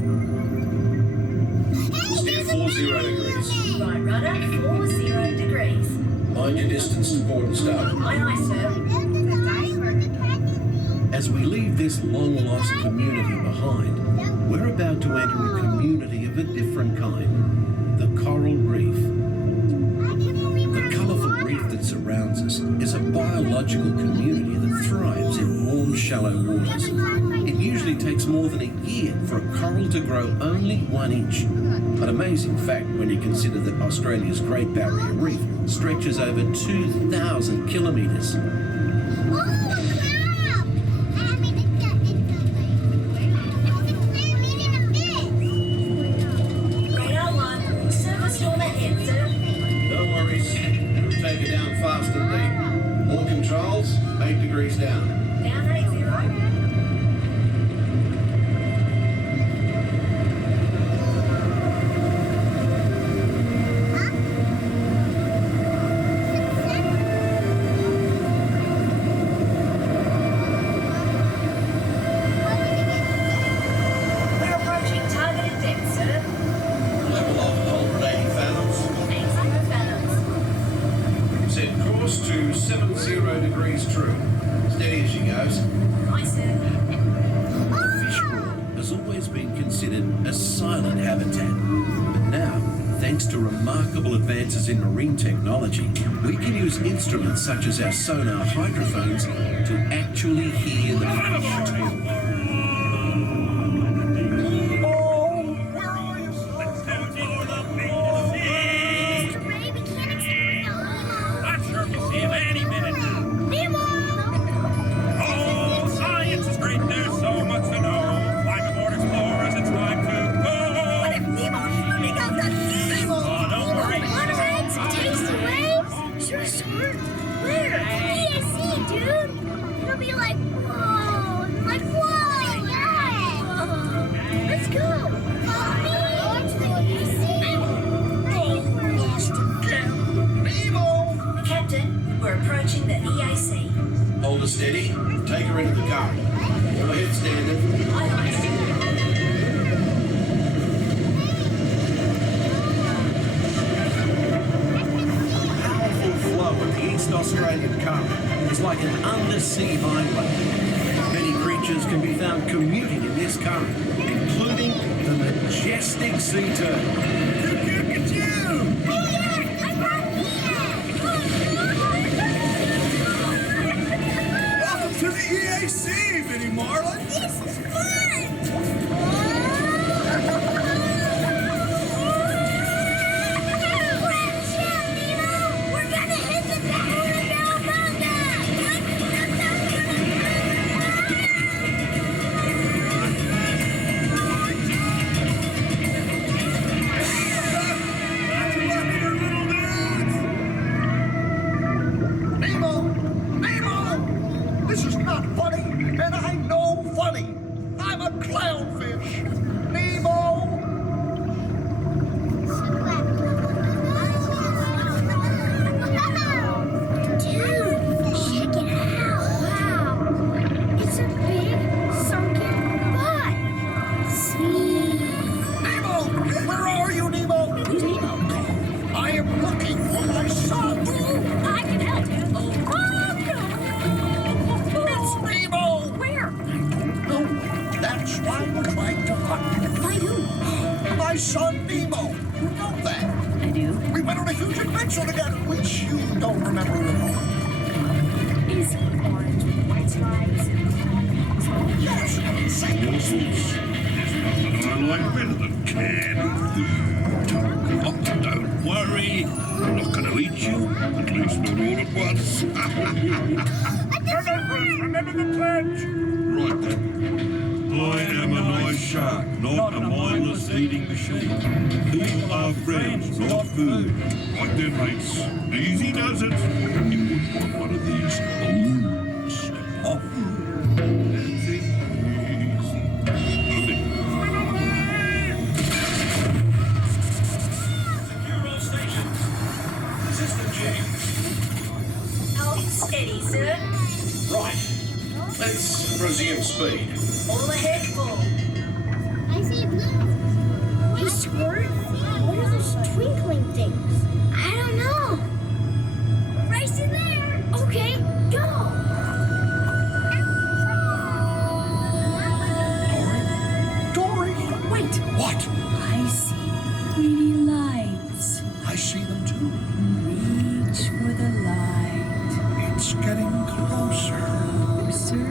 Steer 40 degrees. Right rudder, 40 degrees. Mind your distance to port and start. Aye, aye, sir. As we leave this long-lost community behind, we're about to enter a community of a different kind, the coral reef. The colourful reef that surrounds us is a biological community that thrives in warm, shallow waters. It usually takes more than a year for a coral to grow only 1 inch. An amazing fact when you consider that Australia's Great Barrier Reef stretches over 2,000 kilometres. Radar 1, surface storm ahead, sir. No worries. We'll take it down fast and deep. All controls, 8 degrees down. Down 80. We're approaching targeted depth, sir. Level off hull at 80 fathoms. 80 fathoms. Set course to 70 degrees true. Steady as she goes. Right, sir. The fish world has always been considered a silent habitat. But now, thanks to remarkable advances in marine technology, we can use instruments such as our sonar hydrophones to actually hear the fish talk. Approaching the EAC. Hold her steady. Take her into the current. Go ahead, standard. Aye, aye. like an undersea highway. Many creatures can be found commuting in this current, including the majestic sea turtle. Welcome to the EAC, Vinnie Marlin. This is fun! We're gonna hit the Nemo! Nemo! This is not funny, and I know funny. I'm a clownfish. Nemo! Dude, check it out. Wow. It's a big sunken butt. Sweet. Nemo! Where are you, Nemo? Who's Nemo? I am looking for my son. Ooh, I can help you. It's Nemo! Where? No, that's why we're trying to find By who? my son Nemo. You know that. I do. We went on a huge adventure together, which you don't remember at all. Is he orange with white stripes? Yes, Yes, there's nothing I like better than canned food. Don't worry, I'm not going to eat you, at least not all at once. Remember the pledge. Right then. I am a nice shark, not a mindless eating machine. Eat our friends, not food. Like their mates. Easy does it. You wouldn't want one of these balloons. Oh. That's it. Easy. Secure all stations. System G. Hold steady, sir. Right. Let's resume speed. All ahead full. I see blue. Hey, Squirt. What are those twinkling things? I don't know. Race in there. Okay, go. Dory! Wait. What? I see pretty lights. I see them too. Reach for the light. It's getting closer. Closer?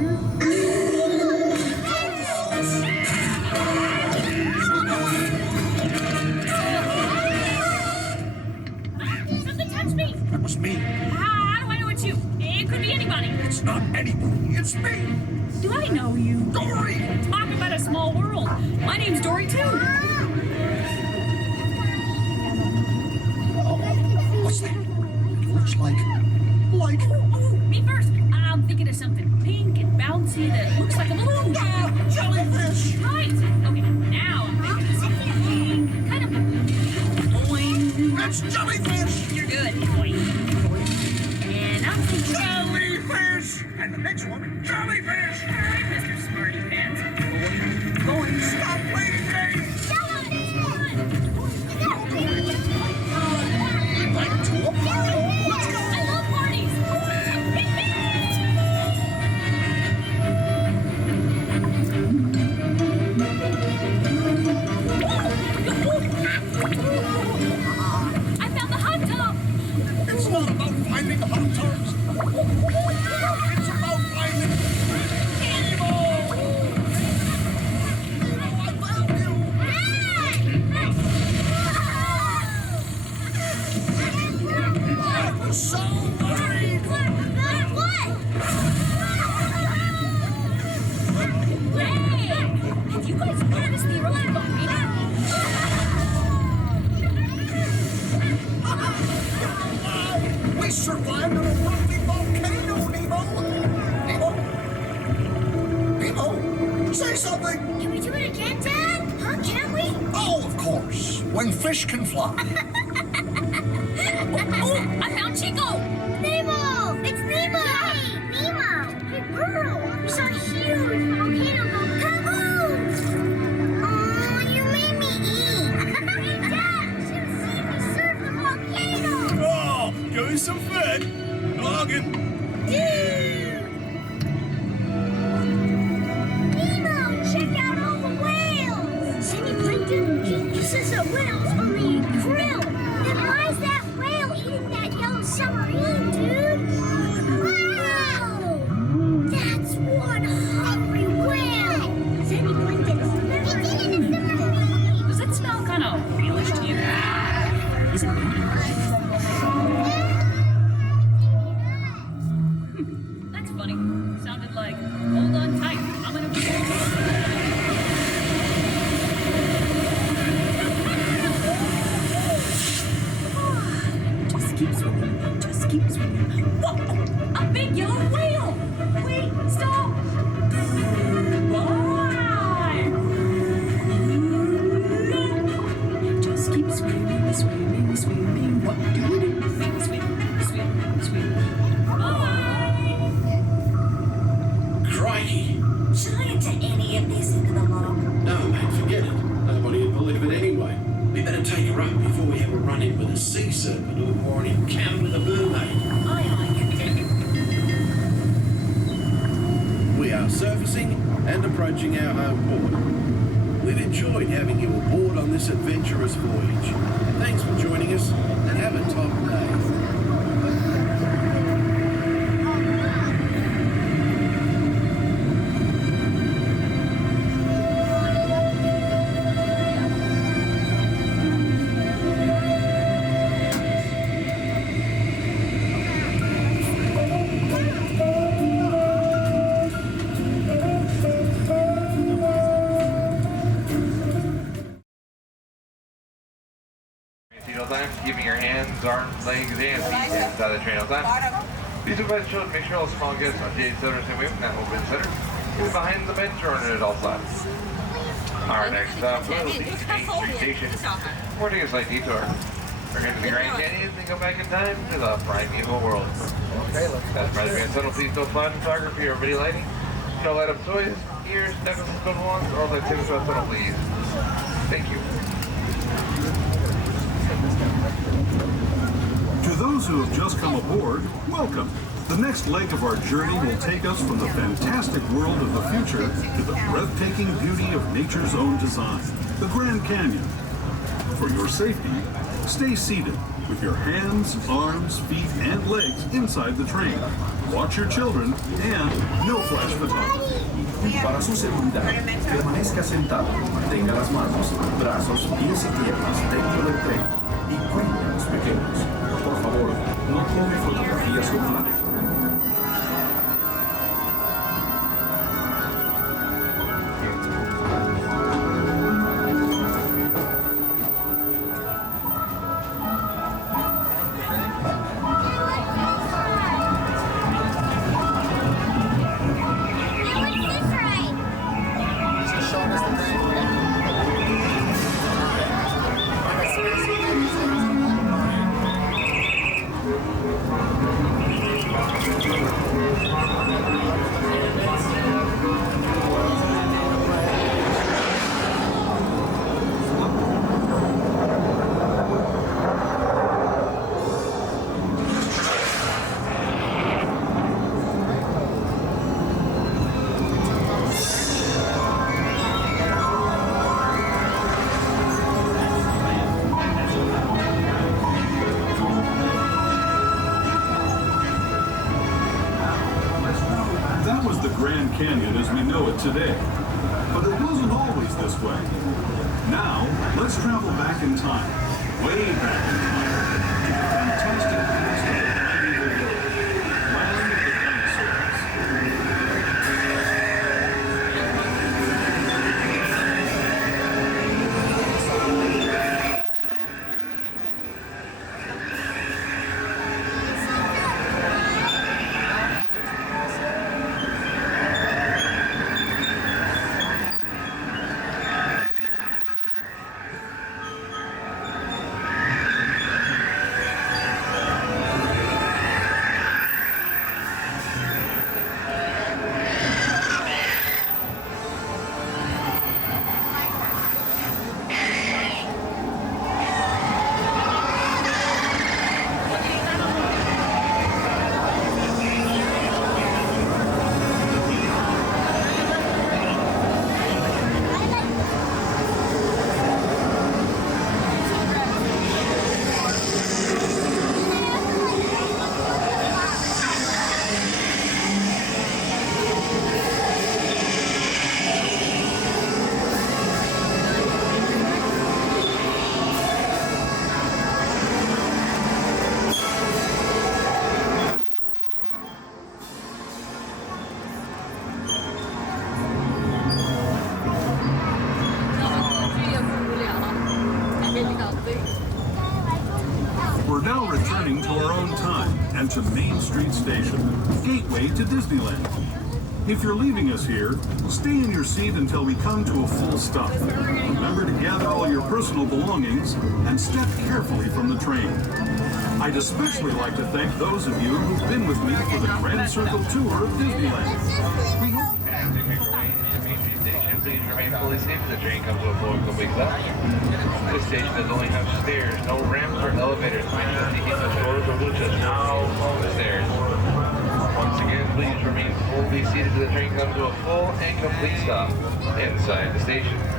Something touched me. That was me. How do I know it's you? It could be anybody. It's not anybody. It's me. Do I know you? Dory! Talk about a small world. My name's Dory, too. What's that? It looks like... Ooh, me first. I'm thinking of something pink and bouncy that looks like a balloon. Jellyfish! Right. Okay, now I'm thinking of something pink, kind of boing. That's jellyfish! You're good. Boing. And I'm thinking... Jellyfish! And the next one, jellyfish! All right, Mr. Smarty Pants. Boing. Stop playing games! We'd like to a party! Let's go! I love parties! I found the hot tub! It's not about finding hot tubs. It's about finding animals. I found you. I was so worried. Hey! Have you guys noticed the erupting volcano? We survived an erupting volcano, Nemo. Nemo, say something. Can we do it again, Dad? Huh? Can we? Oh, of course. When fish can fly. Oh, I found Chico! Nemo! It's Nemo! Hey, Nemo! Hey, girl! We saw a huge volcano go kaboom! Oh, you made me eat! Hey, Dad! You should have seen me surf the volcano! Oh, give me some food. Noggin. Dude! keep swimming. Just keep swimming. Whoa! A big yellow whale! Wait, stop! Goodbye! Just keep swimming, swimming, swimming. What do you do? Swim, swim, swim. Bye! Crikey! Should I enter any of this into the log? No, mate, forget it. Nobody would believe it anyway. We better take her up before we have a run-in with a sea serpent or an encounter with a mermaid. Aye, aye. We are surfacing and approaching our home port. We've enjoyed having you aboard on this adventurous voyage. Thanks for joining us and have a top day. Keeping your hands, arms, legs, and feet inside the train all the time. Please invite children to make sure all small guests on today's center stay away from that open center. Get behind the bench or at all sides. Our next stop will be Main Street Station. We're taking a slight detour. We're going to the Grand Canyon and go back in time to the primeval world. That's President Van Tunnel, please no fun, photography, or video lighting. No light up toys, ears, necklaces, gold ones, or all the activities about tunnel, please. Thank you. To those who have just come aboard, welcome. The next leg of our journey will take us from the fantastic world of the future to the breathtaking beauty of nature's own design, the Grand Canyon. For your safety, stay seated with your hands, arms, feet, and legs inside the train. Watch your children and no flash photography. Para su seguridad, permanezca sentado, mantenga las manos, brazos, pies y piernas dentro del tren y cuide a los pequeños. Por favor, no tome fotografías con flash. Canyon as we know it today. But it wasn't always this way. Now, let's travel back in time, way back in time, to the fantastic past of the primeval world, land of the dinosaurs. We're now returning to our own time and to Main Street Station, gateway to Disneyland. If you're leaving us here, stay in your seat until we come to a full stop. Remember to gather all your personal belongings and step carefully from the train. I'd especially like to thank those of you who've been with me for the Grand Circle tour of Disneyland. We hope... Please remain fully safe as the train comes to a full and complete stop. This station does only have stairs, no ramps or elevators. Make sure to keep the doors or luchas now on the stairs. Once again, please remain fully seated as the train comes to a full and complete stop inside the station.